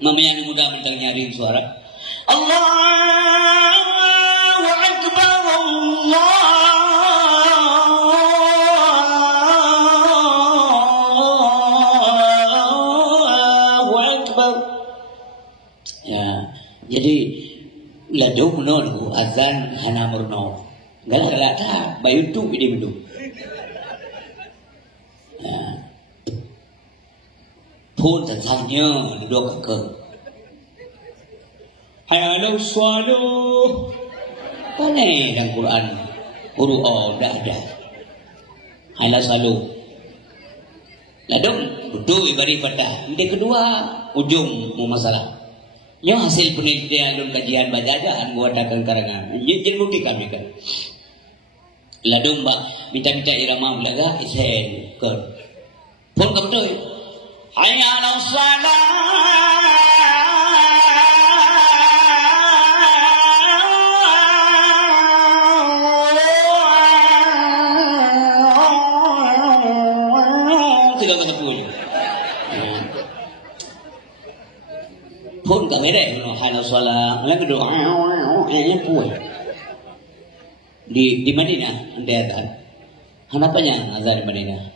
mami yang muda mentang nyari suara Allahu Akbar Allahu Akbar ya jadi ladu menolu azan hana murno galak lata bayu tu ide mendu pun tentangnya duduk ke hayal salu pane dalam Quran huruf o dah ada hayal salu ladung duduk ibadah yang kedua ujung mau masalah yang hasil penelitian dan kajian bacaan buat datang karangan. Jadi bukti kami kan. Ladung mbak minta-minta irama belaga isen ke. Pun kebetul. Hayya 'alas salah. Tidak kata pun. Pun kami deh, halal salat, lagi doa, yang puas. Di Madinah, ada hanapannya azan di Madinah,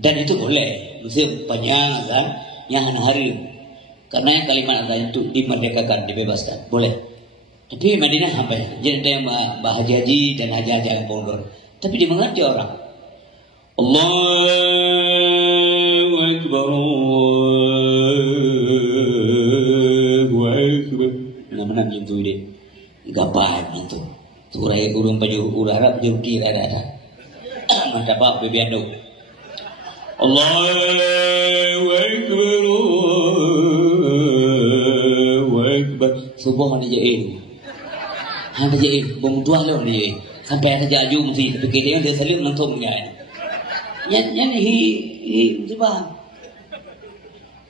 dan itu boleh, mesti panjang azan yang hari, karena kalimat azan itu dimerdekakan, dibebaskan, boleh. Tapi Madinah sampai, jadi ada yang haji dan haji yang pondok, tapi dimengerti orang. Allahu Akbar. Nama itu dia, gapai itu. Turai urung baju urara jurki ada. Mantap pak bebiando. Allahu Akbar. Allahu Akbar. Subuh ni je. Han jadi bumtua lo ni. Sampai kerja aju mesti fikir dia salim nonton dia. Yan hi sebab.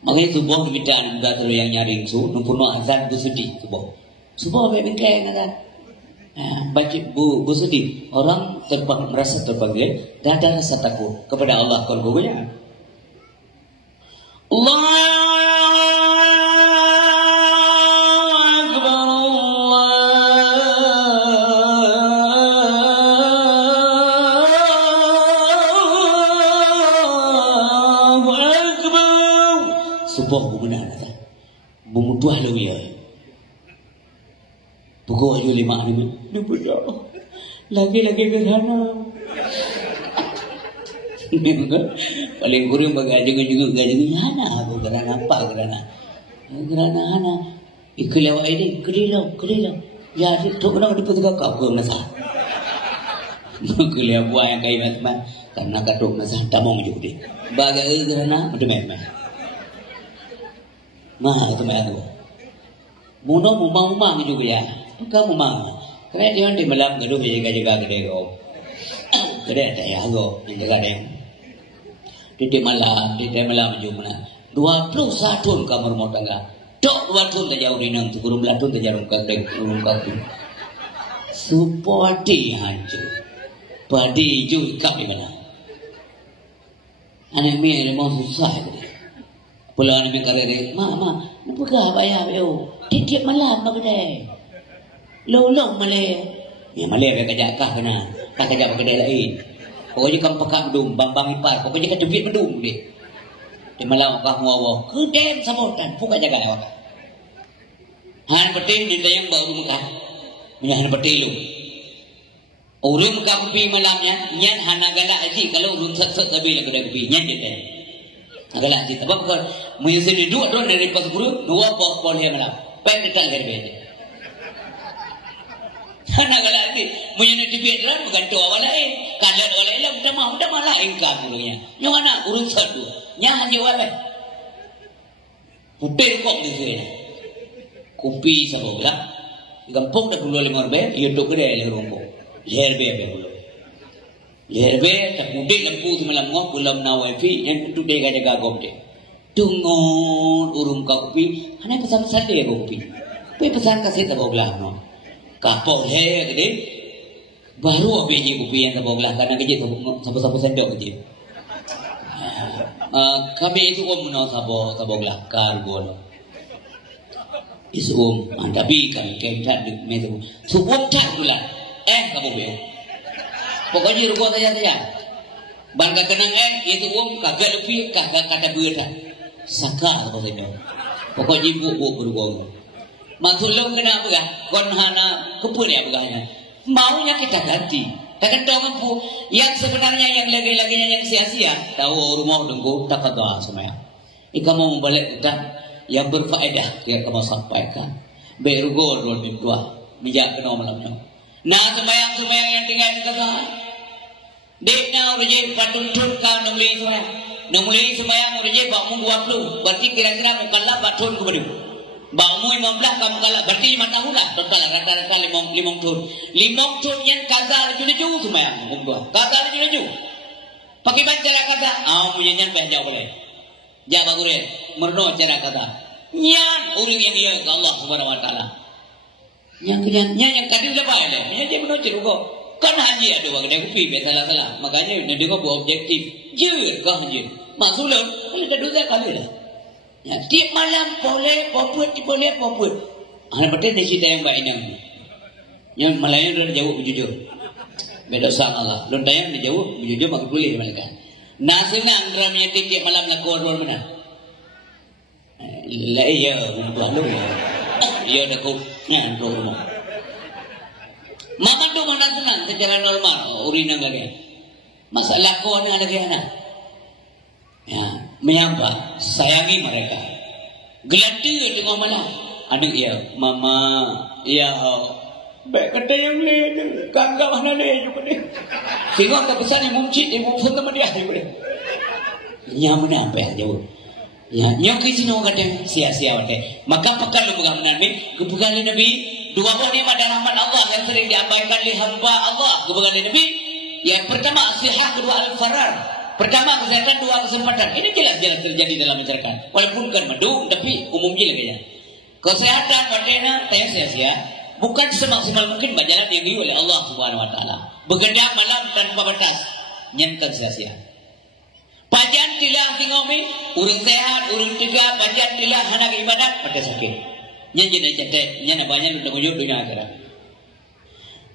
Makanya subuh kita anda tu yang nyaring su, numpuno azan bersedih subuh. Subuh bengkeng azan. Baca bu sedih. Orang merasa terpanggil dan ada rasa takut kepada Allah kalau gogonya. Allah subuh benar kata. Bumutuah lu ya. Pukul aja 5 ni punya. Lagi gerhana. Paling kurang bagaimana juga gerhana. Aku gerhana apa gerhana? Gerhana hana. Ikut ini kerilau. Ya tu orang di petugas kau nasa. Kuliah buah yang kaya macam karena katuk nasa tamong juga deh. Bagaimana gerhana macam. Nah itu macam tu. Muno mumang juga ya. Bukan mumang. Kerana dia di malam gaduh jaga kedai kau. Kedai ada ya kau yang jaga dia. Di malam juga. 21 tahun kamar rumah tangga. Dok 2 tahun terjauh di nang turun belatun terjauh kedai turun kaki. Supati hancur. Padi juga di mana. Anak mi mau susah. Pulau ni kalau dia, mak, buka bayar yo. Tiap malam apa kedai? Lolong malay. Ya malay kerja kah kena. Tak kerja kedai lain. Pokoknya kamu pekak bedum, bambang ipar. Pokoknya kan debit bedum deh. Di malam kah muawa. Kedai sabotan, bukan jaga awak. Han peting di tayang baru muka. Punya han peting lu. Urung kapi malamnya, nyan hana galak aji kalau urung set-set tapi lah kedai kopi nyan je kan. Agaklah kita sebab kalau menyusun dua dari pas guru dua pol yang malam baik dekat dari beda. Karena agaklah kita menyusun di beda bukan tua orang lain, kalau orang lain udah malah ingkar dulunya. Yang mana urus satu, nyahan jiwa lain. Putih kok di sini. Kopi sabuk lah, gampang dah puluh 5 ribu, YouTube kedai le rombong, lerbe puluh. Lerbe tak putih lempu semalam ngop pulam nawafi yang putu dega jaga gomde. Tungon urung kopi, hanya pesan-pesan dia kopi. Tapi pesan kasih tak belah no. Kapok he gede. Baru biji kopi yang tak belah karena kerja sabo sendok kerja. Kami itu no sabo belah kargo no. Isu tapi kan kecat dek metu. Subuh cat pula. Kamu be. Pokoknya rugo saja. Bangga kenang itu kagak lebih kata berat. Saka apa saja. Pokoknya ibu berugo. Masulung kena apa gak? Kon hana kepun ya begahnya. Maunya kita ganti. Takkan tahu mampu yang sebenarnya yang lagi-laginya yang sia-sia. Tahu rumah dengku tak kagak semua. Ika mau balik kita yang berfaedah yang kamu sampaikan. Berugo dua menjaga nama malamnya. Nah sembahyang yang tinggal di kata. Dekna urje patun-tun kau nomuli sembahyang urje bakmu 20. Berarti kira-kira mukalla patun kepada. Bakmu 15 kamu kalah. Berarti 5 tahun lah. Total rata-rata 5 tahun. 5 tahun yang kata laju-laju sembahyang. Kata laju-laju. Pakai baca kata. Punya nyan baca boleh. Jaga guru merno cara kata. Nyan urang yang dia ke Allah Subhanahu wa taala. Yang kadang lepas ada. Yang dia benar cerita. Kan haji ada orang kedai kopi salah. Makanya dia buat objektif. Je kah je. Maksudnya boleh dah dosa kali dah. Ya, tiap malam boleh poput. Hanya betul dia cerita yang baik ini. Yang Melayu dah jauh jujur. Beda sama Allah. Lu tayang dia jauh jujur maka boleh mereka. Nasibnya antara menyetik tiap malam nak keluar mana? Lah iya, lalu. Iya dah kau nyantuk rumah. Mama tu mana senang secara normal urinang lagi. Masalah kau ni ada kena. Ya, menyapa sayangi mereka. Gelati dengan mana? Adik ya, mama, ya. Baik kata yang lain, kakak mana dia juga ni. Tengok tak pesan yang mumcik, yang mumcik sama dia juga ni. Nyaman apa yang jauh. Ya, yang kisah orang kata sia-sia kata. Maka pakal lu bukan Nabi, kebukan Nabi dua buah nikmat dan rahmat Allah yang sering diabaikan oleh hamba Allah kepada Nabi. Yang pertama sihat, kedua al-farar. Pertama kesehatan, dua kesempatan. Ini jelas-jelas terjadi dalam masyarakat. Walaupun bukan mendung, tapi umum je lagi. Kesehatan wadena tanya sia-sia. Bukan semaksimal mungkin berjalan yang diuji oleh Allah Subhanahu Wa Taala. Bekerja malam tanpa batas, nyantan sia-sia. Pajan tilah singomi, urang sehat, urang tegak, pajan tilah hendak ibadat, pada sakit. Nyanyi dah catat, nyanyi banyak lu wujud dunia akhirat.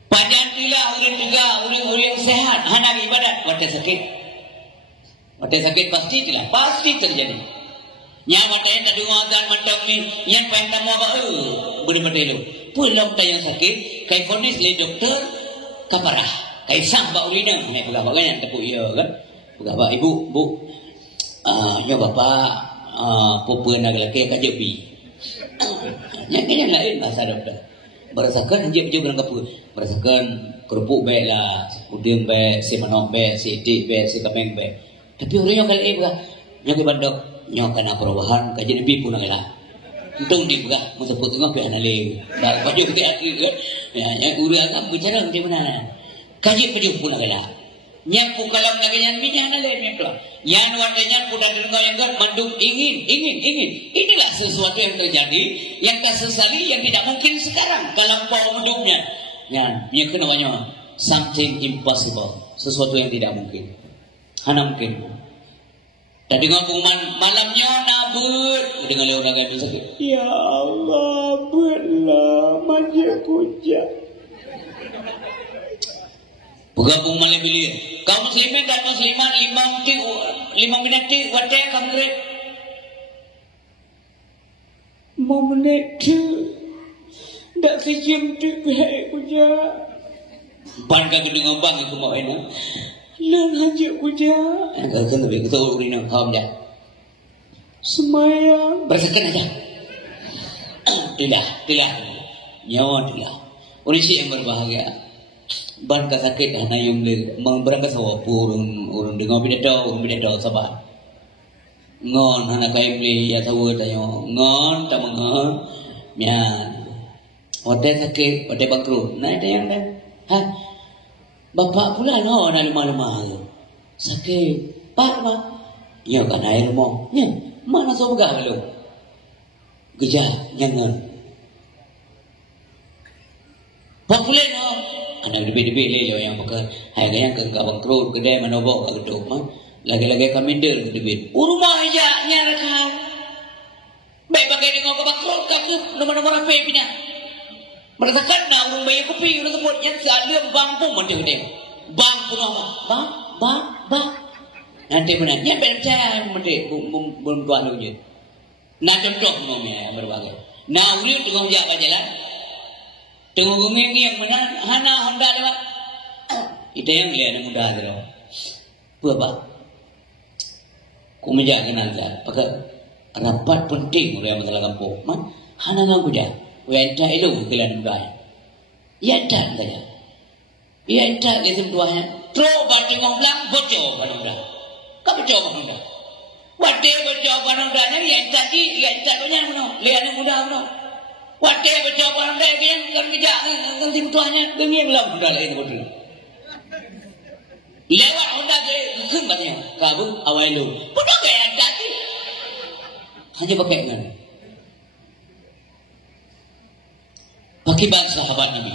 Pajan tilah urang tegak, urang sehat, hendak ibadat, pada sakit. Pada sakit pasti tilah, pasti terjadi. Nya matanya tadi ngazan mantap ni, yang pengen tamu apa? Beri pada lu. Pulang tayang sakit, kai fonis le doktor kaparah. Kai sang ba urina, pegawai kan tepuk ya kan. Pegawai ibu, bu. Nya bapak pupuan laki-laki ka jebi. Nya kena lain bahasa doktor. Berasakan je berangkat apa? Berasakan kerupuk baik lah, udang baik, si manok baik, si itik baik, si kambing baik. Tapi orangnya kali ini nya ke bandok, nya kena perubahan ka jebi pun lah. Untung di begah musabut tengah pe anale dak baju ke hati kan ya urang am bicara macam mana kaji pun lah nya pu kalam naganya minyak anale me tu yan watanya kuda dengar yang kan mandung ingin inilah sesuatu yang terjadi yang kesesali yang tidak mungkin sekarang kalau bau mendungnya ya nya kenanya something impossible sesuatu yang tidak mungkin hanya mungkin. Dan dengan pengumuman malamnya nabut dengan leonang yang sakit. Ya Allah, belah manja kuja. Bukan pengumuman lebih lihat. Kaum muslimin dan muslimat 5 menit wadah kamu kira. Mau menit tak sejam tu baik kuja. Ban ka gedung bang aku mau enak. Lan haji kuja. Enggak kan lebih kita urina kaum dah. Semayang bersakin aja. Tidak. Nyawa tidak. Urisi yang berbahagia. Ban ka sakit hana yung berangkat sawa urun dengar bidato sabar. Ngon hana kay beli ya tahu tayo. Ngon ta mengon. Mian. Ote sakit, ote bangkrut. Nah ada yang dah. Ha. Bapak pula no na lemah-lemah tu. Sakit. Pak. Ya kan air mo. Ya, mana so begah lu. Gejah jangan. Pak pula no. Anak lebih-lebih le yang pakai hai yang ke bangkrut kedai manobok ka gedung mah. Lagi-lagi kami der kedebit. Rumah aja nya rekan. Baik pakai dengan bangkrut ka ke nomor-nomor apa punya. Merasakan nak urung bayi kopi udah sebut yang seadam bangpung macam dia. Bang pun apa? Bang. Nanti mana? Nya percaya mesti belum tuan lu je. Nak contoh nomnya berbagai. Nah uli tengok jaga jalan. Tengok gengeng yang mana? Hana Honda lewat. Itu yang lihat mudah tu. Apa? Ku menjaga kenal dah. Pakai rapat penting oleh masalah kampung. Mah hana ngaku dah. Wajah itu kelan mudah. Ya dah saja. Ya dah ke sentuhnya. Tro bati ngomlang bocor mudah. Kau bocor mudah. Wate bocor mudahnya ya tadi ya tadinya mana? Lihat mudah mana? Wate bocor mudah yang kan kerja kan sentuhnya demian lah mudah lain betul. Lewat mudah ke sumbernya. Kau awal lu. Mudah kayak tadi. Hanya pakai kan. Bagi bangsa sahabat Nabi.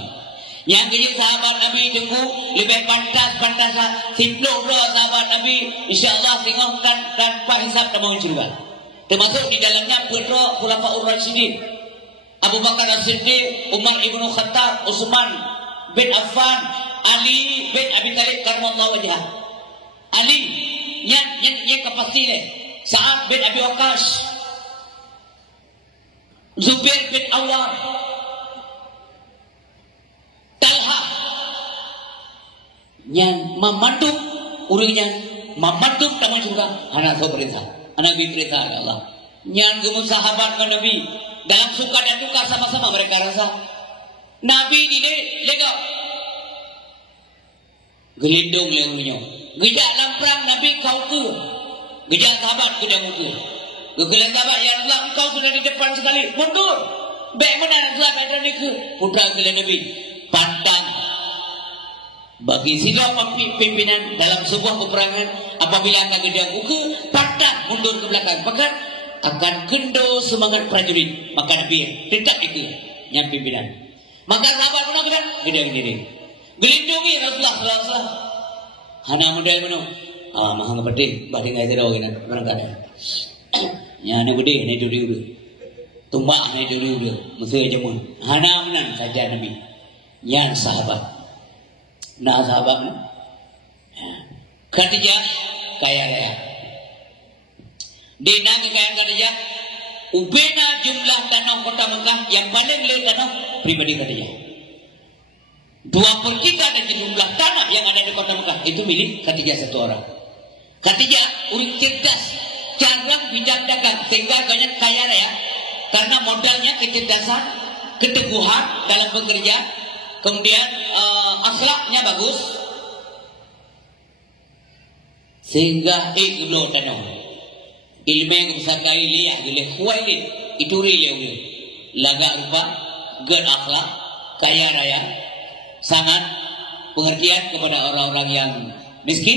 Yang kini sahabat Nabi tunggu lebih pantas simplo sahabat Nabi. InsyaAllah tengok tanpa hisab dan mengucurkan. Termasuk di dalamnya putra Khulafaur Rasyidin. Abu Bakar As-Siddiq, Umar Ibn Khattab, Utsman bin Affan, Ali bin Abi Thalib karramallahu wajhah. Ali yang kapasile. Sa'ad bin Abi Waqqas, Zubair bin Awwam, Talha yang memanduk urangnya memanduk tamu juga anak perintah anak perintah Allah yang gumus sahabat Nabi dalam suka dan duka sama-sama mereka rasa Nabi di lega gelindung leunya gejak dalam perang Nabi kau ke gejak sahabat gejak mutu gegelan sahabat ya Allah engkau sudah di depan sekali mundur Baik benar sahabat ada ni ke putra ke Nabi pandang bagi sila pimpinan dalam sebuah peperangan apabila akan gedang uke pandang mundur ke belakang bahkan akan kendo semangat prajurit maka Nabi tetap itu yang pimpinan maka sahabat benar kan gedang diri gelindungi Rasulullah sallallahu alaihi wasallam hana model menu mahang gede bari ngai tero gina berangkat nya ne gede ne dulu tumbak ne dulu musuh jemun hana menan saja Nabi yang sahabat nah sahabat Khadijah kaya raya di nang kekayaan Khadijah ubena jumlah tanah kota Mekah yang paling lebar tanah pribadi Khadijah 2/3 dari jumlah tanah yang ada di kota Mekah itu milik Khadijah satu orang. Khadijah urip cerdas, jarang bijak dagang sehingga banyak kaya raya karena modalnya kecerdasan, keteguhan dalam bekerja, kemudian akhlaknya bagus, sehingga iklo tanah ilmu yang bisa kali lihat boleh kualit itu real laga rupa, good akhlak, kaya raya. Sangat pengertian kepada orang-orang yang miskin.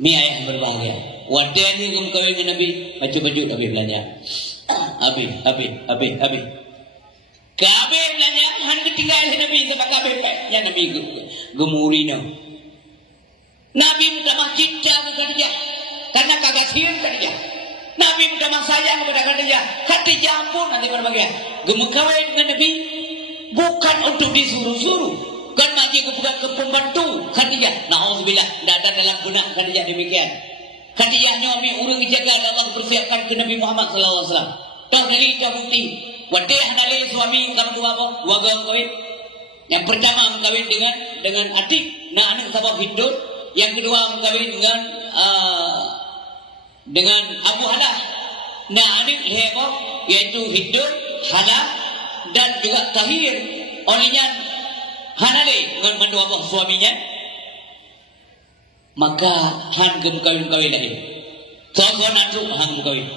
Mi ayah berbahagia. Wadah ni kum kawin dengan Nabi, baju-baju Nabi belanja. Abi. Kabe belanja, han ketinggalan Nabi sebab kabe yang Nabi gemuri no. Nabi minta cinta kepada dia karena kagasian kepada dia. Nabi minta sayang kepada Khadijah. Khadijah pun nanti berbahagia. Gemukawai dengan Nabi bukan untuk disuruh-suruh. Kan mati kepada ke pembantu Khadijah. Na'udzubillah, tidak ada dalam benak Khadijah demikian. Khadijah nyami urang dijaga Allah persiapkan ke Nabi Muhammad sallallahu alaihi wasallam. Toh dari bukti. Wadih nalai suami kamu dua apa? Waga kawin. Yang pertama mengkawin dengan adik, nah anak sabab hidup. Yang kedua mengkawin dengan Abu Halah. Nah adik heboh yaitu hidup Halah dan juga Tahir olehnya Hanali dengan mendua suaminya. Maka han gem kawin-kawin lagi. Soal nanti han kawin.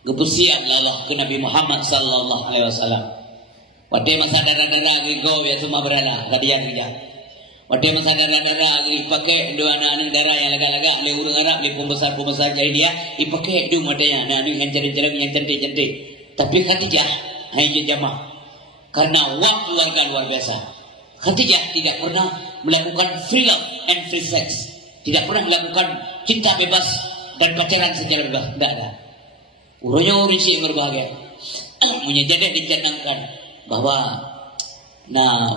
Gebersiap lalah ke Nabi Muhammad sallallahu alaihi wasallam. Wadai masa darah-darah gigo ya semua berada kadian kerja. Wadai masa darah-darah dipakai dua anak darah yang lega-lega le urang Arab le pembesar-pembesar jadi dia dipakai du madanya anak yang cereng-cereng yang cantik-cantik. Tapi Khadijah hanya jamaah karena waktu keluarga luar biasa. Khadijah tidak pernah melakukan free love and free sex. Tidak pernah melakukan cinta bebas dan pacaran secara bebas. Tidak ada. Urusnya urus yang berbahagia. Punya jadi dicanangkan bahwa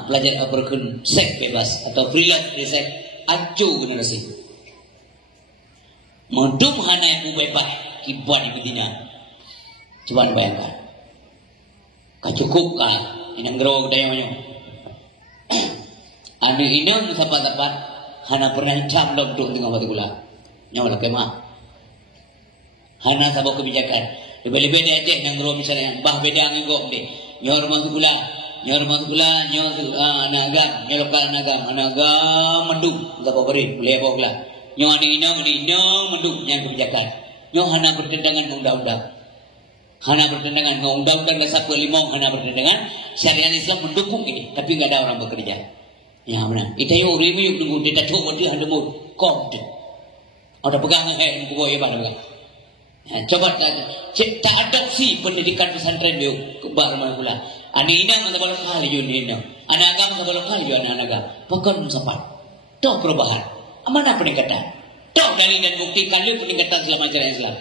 pelajar berkun seks bebas atau free love free sex acu generasi. Mendum hana yang bebas kibuan di Medina. Coba bayangkan. Kacukup kah inang gerok dayanya. Anu inang sapat-sapat hana pernah hitam dok tengah batu gula. Nyawa kemah. Hana sabok kebijakan. Lebih-lebih dia aja yang gerok misalnya bah beda ngegok deh. Nyawa masuk gula, nyawa naga, nyawa lokal naga mendung sabok beri boleh apa gula. Nyawa inang mendung yang kebijakan. Nyawa hana bertentangan undang-undang. Hana bertentangan dengan undang-undang dasar 45 hana bertentangan syariat Islam mendukung ini tapi enggak ada orang bekerja. Ya benar. Itu yang review dulu dia tahu dia ada mau kod. Ada pegangan yang kubo ya pada. Coba cipta adopsi pendidikan pesantren dia kebar mana ani ina mana balok kali yo ina. Anak agama balok kali yo anak agama. Bukan sempat. Toh perubahan. Mana peningkatan? Toh dari dan bukti kalau peningkatan selama ajaran Islam.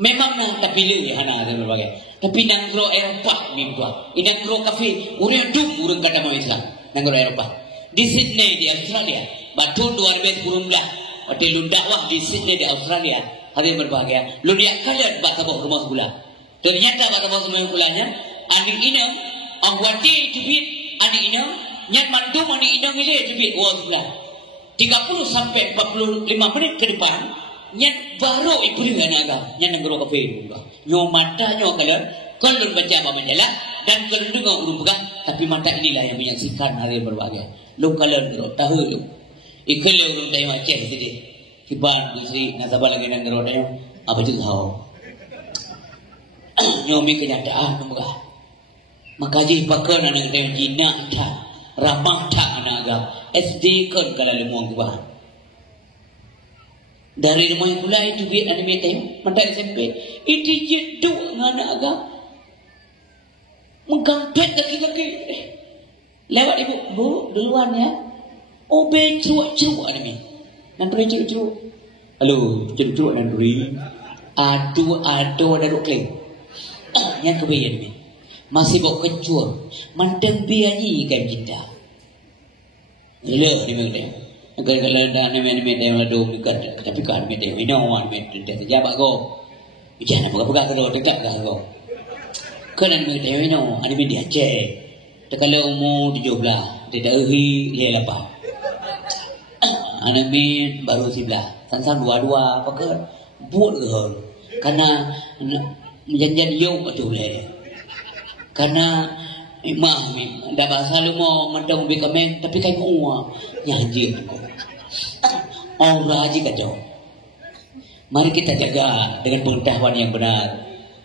Memang tak pilih ya hana ada berbagai. Tapi nangro Eropah mimpa. Nangro kafe urang dum urang kata mau Islam. Nangro Eropah. Di Sydney di Australia. Batu 2010 waktu lu dakwah di Sydney di Australia. Hari berbahagia. Lu dia kalian bak tabok rumah gula. Ternyata bak tabok rumah gulanya adik inang angwati tibit adik inang nyat mandu adik inang ini tibit wah sebelah. 30 sampai 45 menit ke depan nyat baru ibu dengan agak nyat nangro kafe nyo mata nyo kalau baca apa majalah dan kalau dengar urung pegang tapi mata inilah yang menyaksikan hari berbahagia lu kalau tahu lu ikut lu urung tahu Aceh sini kiban dusri nasabah lagi nangro tahu apa tu tahu nyomi kenyataan nomor. Maka jadi pakai anak yang jinak tak ramah tak anak agak SD kan kalau lemah gua. Dari rumah pula itu biar anak tengok mata SMP itu jeduk anak agak menggampet kaki-kaki lewat ibu bu duluan ya. Oh becuak-cuak anak nanti becuak-cuak. Halo becuak nanti. Aduh ada rukling. Yang kebayan ni. Masih bawa kecur. Mandang biayi kan kita. Lelak ni mereka. Kalau anda ni yang lalu dekat. Tapi kan mereka. Minawan mereka. Jabat kau. Jangan apa-apa kau. Dekat kau. Kan mereka. Minawan. Ada media cek. Kalau umur 17. Tidak eri. Dia lapar. Anak min baru 11. Sang-sang dua-dua. Apa kan? Buat ke. Karena menjanjian yung patulay. Karena imam dah bahasa lu mau mendang ubi kami tapi kayak uang nyanyi orang aja kacau. Mari kita jaga dengan pengetahuan yang benar,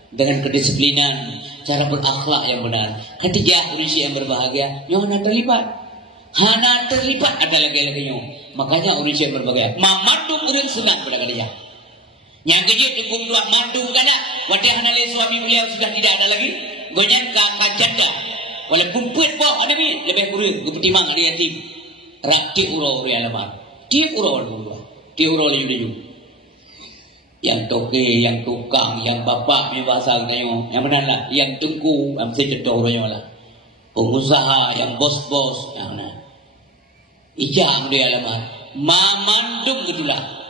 dengan kedisiplinan, cara berakhlak yang benar. Ketiga urusi yang berbahagia, nyona terlibat. Hana terlibat ada lagi nyong. Makanya urusi yang berbahagia. Mamadu urang sunat pada dia. Yang kejut hukum dua mandung kada wadah nalai suami beliau sudah tidak ada lagi gonyan kakak janda walaupun puit boh ada ni lebih kurang kepetimang ada yatim rakti urau ria lamar ti urau dua ti urau laju yang toke yang tukang yang bapak ni bahasa kayo yang mana lah yang tungku am sejedo urau lah pengusaha yang bos-bos yang mana ijam dia lamar mamandung gitulah.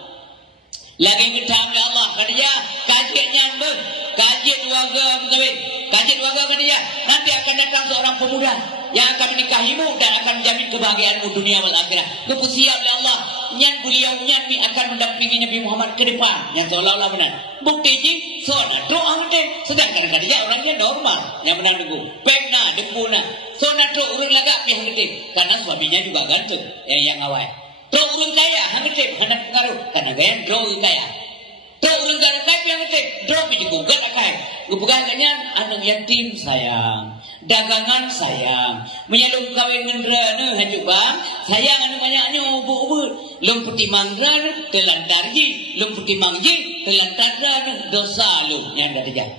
Lagi kita ambil Allah kata dia kajian nyambung kajian warga mengkawin kajian warga kata dia nanti akan datang seorang pemuda yang akan menikahimu dan akan menjamin kebahagiaanmu dunia wal akhirah. Kau siap oleh Allah nyan beliau nyan akan mendampingi Nabi Muhammad ke depan yang seolah-olah benar bukti ini sona doa ngete sedangkan kata dia orangnya normal yang benar dengku pengna dengkuna sona doa orang lagak yang ngete karena suaminya juga ganteng yang awal. Terus orang kaya, hangatip, hendak pengaruh. Karena gaya draw kaya. Terus orang kaya yang hangatip, draw pergi gugat akai. Gugat akanya, anak yatim sayang. Dagangan sayang. Menyalung kawin ngendera, hancur bang. Sayang anak banyaknya, ubur-ubur. Lum putih manggar, telantar ji. Lum putih mangji, telantar dosa lum. Yang dah terjadi.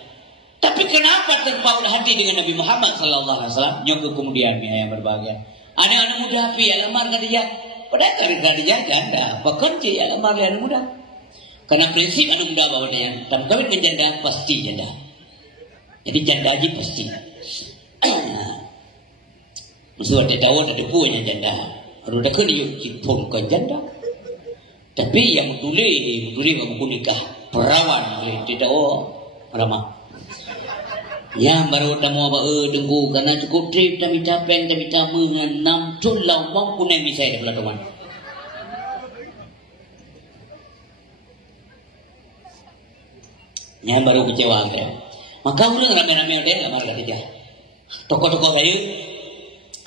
Tapi kenapa terpaut hati dengan Nabi Muhammad SAW? Nyok kemudian yang berbahagia. Anak-anak muda api, alamar kata dia. Padahal karena dia janda, pekerja yang lemah yang muda. Karena prinsip anak muda bahawa dia tak kawin ke janda pasti janda. Jadi janda aja pasti. Mesti ada tahu ada punya janda. Harus ada kerja pun ke janda. Tapi yang tuli kamu nikah perawan tidak ramah. Yang baru tamu apa dengku karena cukup trip tapi capek tapi tamu enam culau mampu naik misai dah teman. Yang baru kecewa kan. Maka ulang ramai-ramai ada lamar kata dia. Tokoh-tokoh saya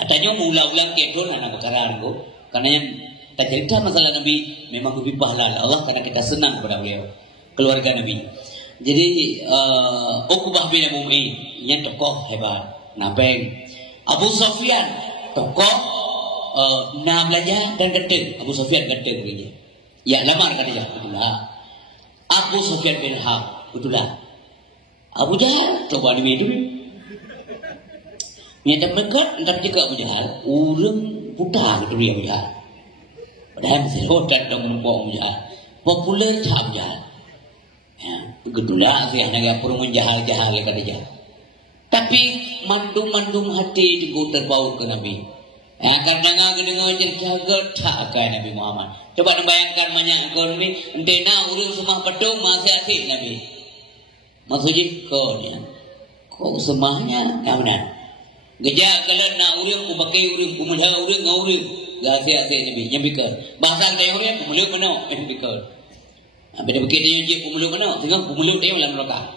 katanya mula-ulang kedon anak perkara aku karena yang tak cerita masalah Nabi memang lebih pahala Allah karena kita senang kepada beliau keluarga Nabi. Jadi Uqbah bin Abu Mu'in yang tokoh hebat, Nabeng. Abu Sufyan tokoh nak belajar dan gedeng. Abu Sufyan gedeng dia. Ya lamar kata dia betullah. Abu Sufyan bin Harb betullah. Abu Jahal coba di media. Dia dekat entah juga Abu Jahal, urang buta gitu dia Abu Jahal. Padahal serodat dong Abu Jahal. Populer tak Abu Jahal. Ya, begitulah sih hanya perlu menjahal-jahal kata dia. Tapi mandum-mandum hati diku terbaut ke Nabi. Ya, karena dengar jaga tak akan Nabi Muhammad. Coba membayangkan banyak ekonomi, entena urus semua pedung masih asik Nabi. Maksudnya kau ni, kau semahnya yang benar. Gejak kalau nak urus, ku pakai urus, ku melihat urus, ngau urus, gak asik Nabi. Yang pikir bahasa kita urus, ku melihat mana yang pikir. Bila begitu je pemulung mana? Tengok pemulung dia dalam neraka.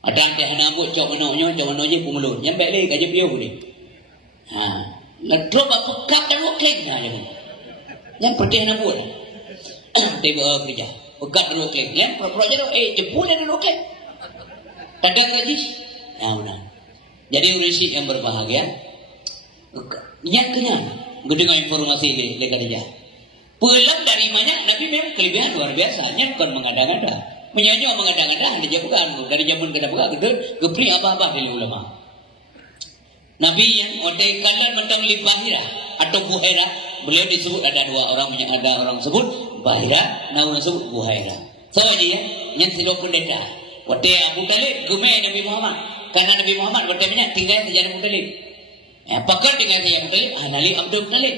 Ada yang hana ambut cok manoknya je pemulung. Yang baik lagi kaji beliau boleh. Ledrop aku kat dan okey nah je. Yang pedih nak buat. Tengok kerja. Pekat dan okey. Yang pro-pro je jepul dan okey. Tadang rajis. Benar. Jadi urisi yang berbahagia. Yang kenyang. Dengan informasi ini lekat aja. Pulang dari mana Nabi memang kelebihan luar biasa. Bukan mengada-ngada. Menyanyi mengada-ngada. Ada bukan. Dari zaman kita gitu. Kepri apa-apa dari ulama. Nabi yang odai kalan mentang Bahira atau Buhaira. Beliau disebut ada dua orang, ada orang sebut Bahira, nama sebut Buhaira. So dia yang silo pendeta. Odai Abu Talib gumai Nabi Muhammad. Karena Nabi Muhammad odainya tinggal saja Abu Talib. Pakar tinggal saja Abu Talib. Hanali Abdul Talib.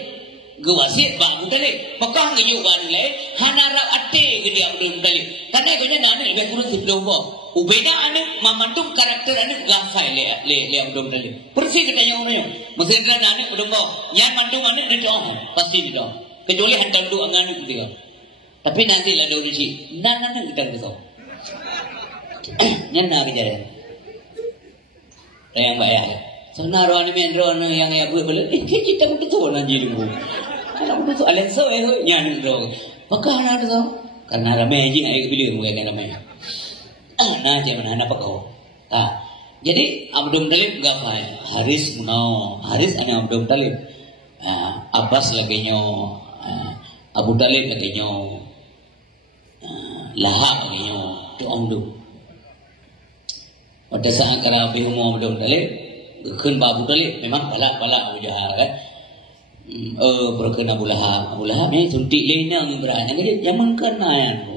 Guwasit ba Abu Talib. Pakar ngiyu ba nilai. Hanarap ate gede Abdul Talib. Karena kanya nana lebih kurang sebelum ubeda anak memandung karakter anak gafai le Abdul Talib. Persis kita yang orangnya. Mesti ada anak kedua. Yang mandung anak dia doang pasti dia doang. Kecuali hantar dua anak gitu ya. Tapi nanti lah dia urisi. Nana kita gitu. Nyana kejaran. Yang bayar. Sebenarnya ni mendro yang ya gue beli. Kita kita tu orang jadi bu. Kalau kita tu alenso nyan dro. Maka anak tu karena ramai aja ayo pilih mungkin ramai. Nah jangan anak pakau. Jadi Abdul Talib gak faham. Haris menau. Haris hanya Abdul Talib. Abbas lagi nyo. Abu Talib lagi nyo. Lahab lagi nyo. Itu Abdul. Pada saat kalau Abu Abdul Talib Keun Abu Talib memang balak Abu Jahal kan. Berkeun Abu Lahab. Abu Lahab ni suntik lena ngeberat. Yang zaman kena yang tu.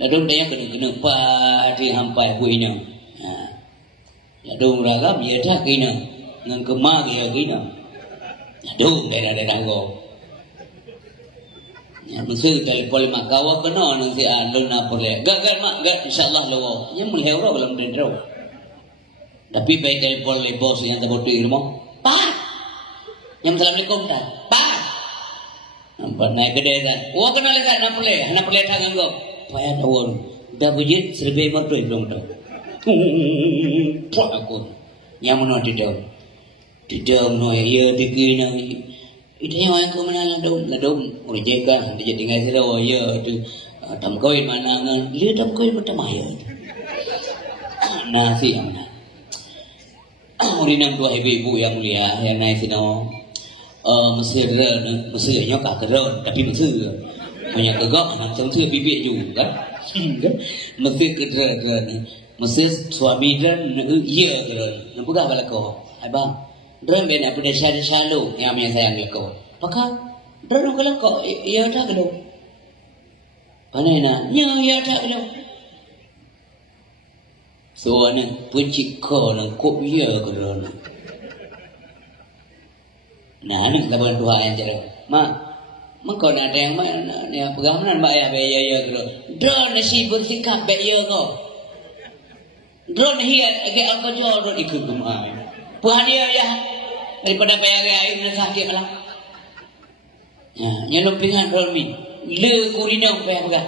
Lalu dia kena padi hampai buinya. Lalu meragam dia dah kena ngan kemar dia kena. Lalu daerah go. Ya mesti telefon mak kawa kena nang si alun apa le. Gagal mak gak insyaallah lo. Yang melihara belum dendro. Tapi baik telefon le bos yang tak bodoh ilmu. Pak. Yang assalamualaikum tak. Pak. Nampak naik gede kan. Wah kenal tak nak boleh tangan go. Payah tahun. Dah bujit serba mertua belum tahu. Puak aku. Yang mana tidak. Tidak no ya bikin itu yang aku mana ladom urejekan dia tinggal sira ya itu tamkoi mana ngan dia tamkoi pertama ya. Nasi amna. Murinang dua ibu yang mulia yang naik sino. Mesirnya kak keron tapi Mesir. Punya kegok macam tu bibik juga kan. Mesir keron. Mesir suami dan iya keron. Nampak bala ko. Ai bang. Dran ben apa dah syalu yang sayang ko. Pakak dran kalau ko iya tak kalau. Panai na. Ya tak kalau. So ana puncik ko nang ko iya keron. Nah ni lawan Tuhan cara. Maka ada yang mana ni pegangan mbak ya keron. Dran si bersikap baik ya ko. Dran hiat agak apa jual dran ikut rumah. Puhan dia ya daripada bayar air nak sakit malam. Ya, nyenom pingan rolmi. Le kurinang bayar.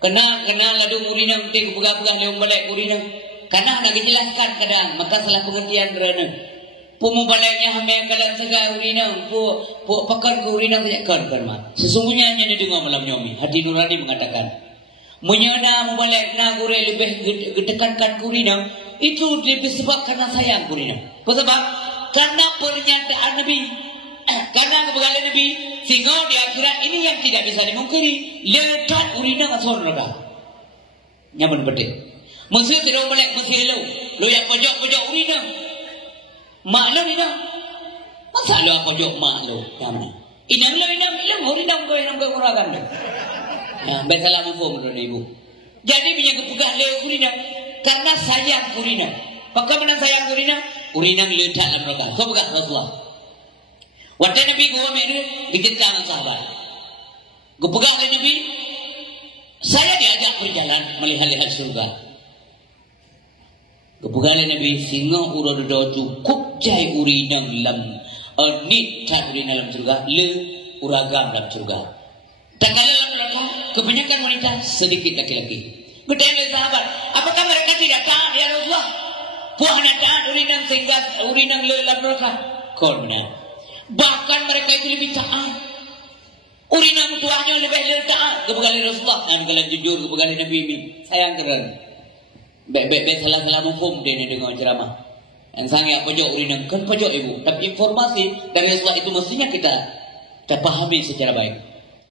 Kena ladu kurinang ting pegah-pegah leung balik kurinang. Karena nak dijelaskan kadang maka salah pengertian derana. Pumu baliknya hamil kalan segar kurinang, pu pakan kurinang saja kan mah. Sesungguhnya hanya didengar malam nyomi. Hati nurani mengatakan, menyana mubalik na gure lebih gedekankan kurinang itu lebih sebab karena sayang kurinang. Sebab karena pernyataan Nabi, karena kebegalan Nabi, sehingga di akhirat ini yang tidak bisa dimungkiri, lekat urinang asal neraka. Nyaman betul. Mesir tidak balik Mesir lo yang pojok urinang. Mak lo inang. Masa lo pojok mak lo? Nyaman. Inang lo inang urinang kau yang kau kurakan. Ya, baiklah mufum dari ibu. Jadi punya kepegah le urinang karena sayang urinang. Pakai mana sayang urinang? Urinang letak dalam neraka. Kau pegang Rasulullah. Waktu Nabi gua meru dikejar sahabat. Gua pegang oleh Nabi. Saya diajak berjalan melihat-lihat surga. Gua pegang oleh Nabi singa urut-urut cukup jai urinang lam. Ni cat urinang dalam surga. Le uragam dalam surga. Tak kala dalam neraka kebanyakan wanita sedikit laki-laki. Bertanya sahabat, apakah mereka tidak taat ya Rasulullah? Puan taat urinang sehingga urinang dalam neraka. Kau benar. Bahkan mereka itu lebih taat. Urinang tuahnya lebih taat kepada Rasulullah. Yang kalian jujur kepada Nabi ini. Sayang keren. Bek salah-salah mufhum dia dengar ceramah. Yang sangat pojok urinang kan pojok ibu. Tapi informasi dari Rasulullah itu mestinya kita pahami secara baik.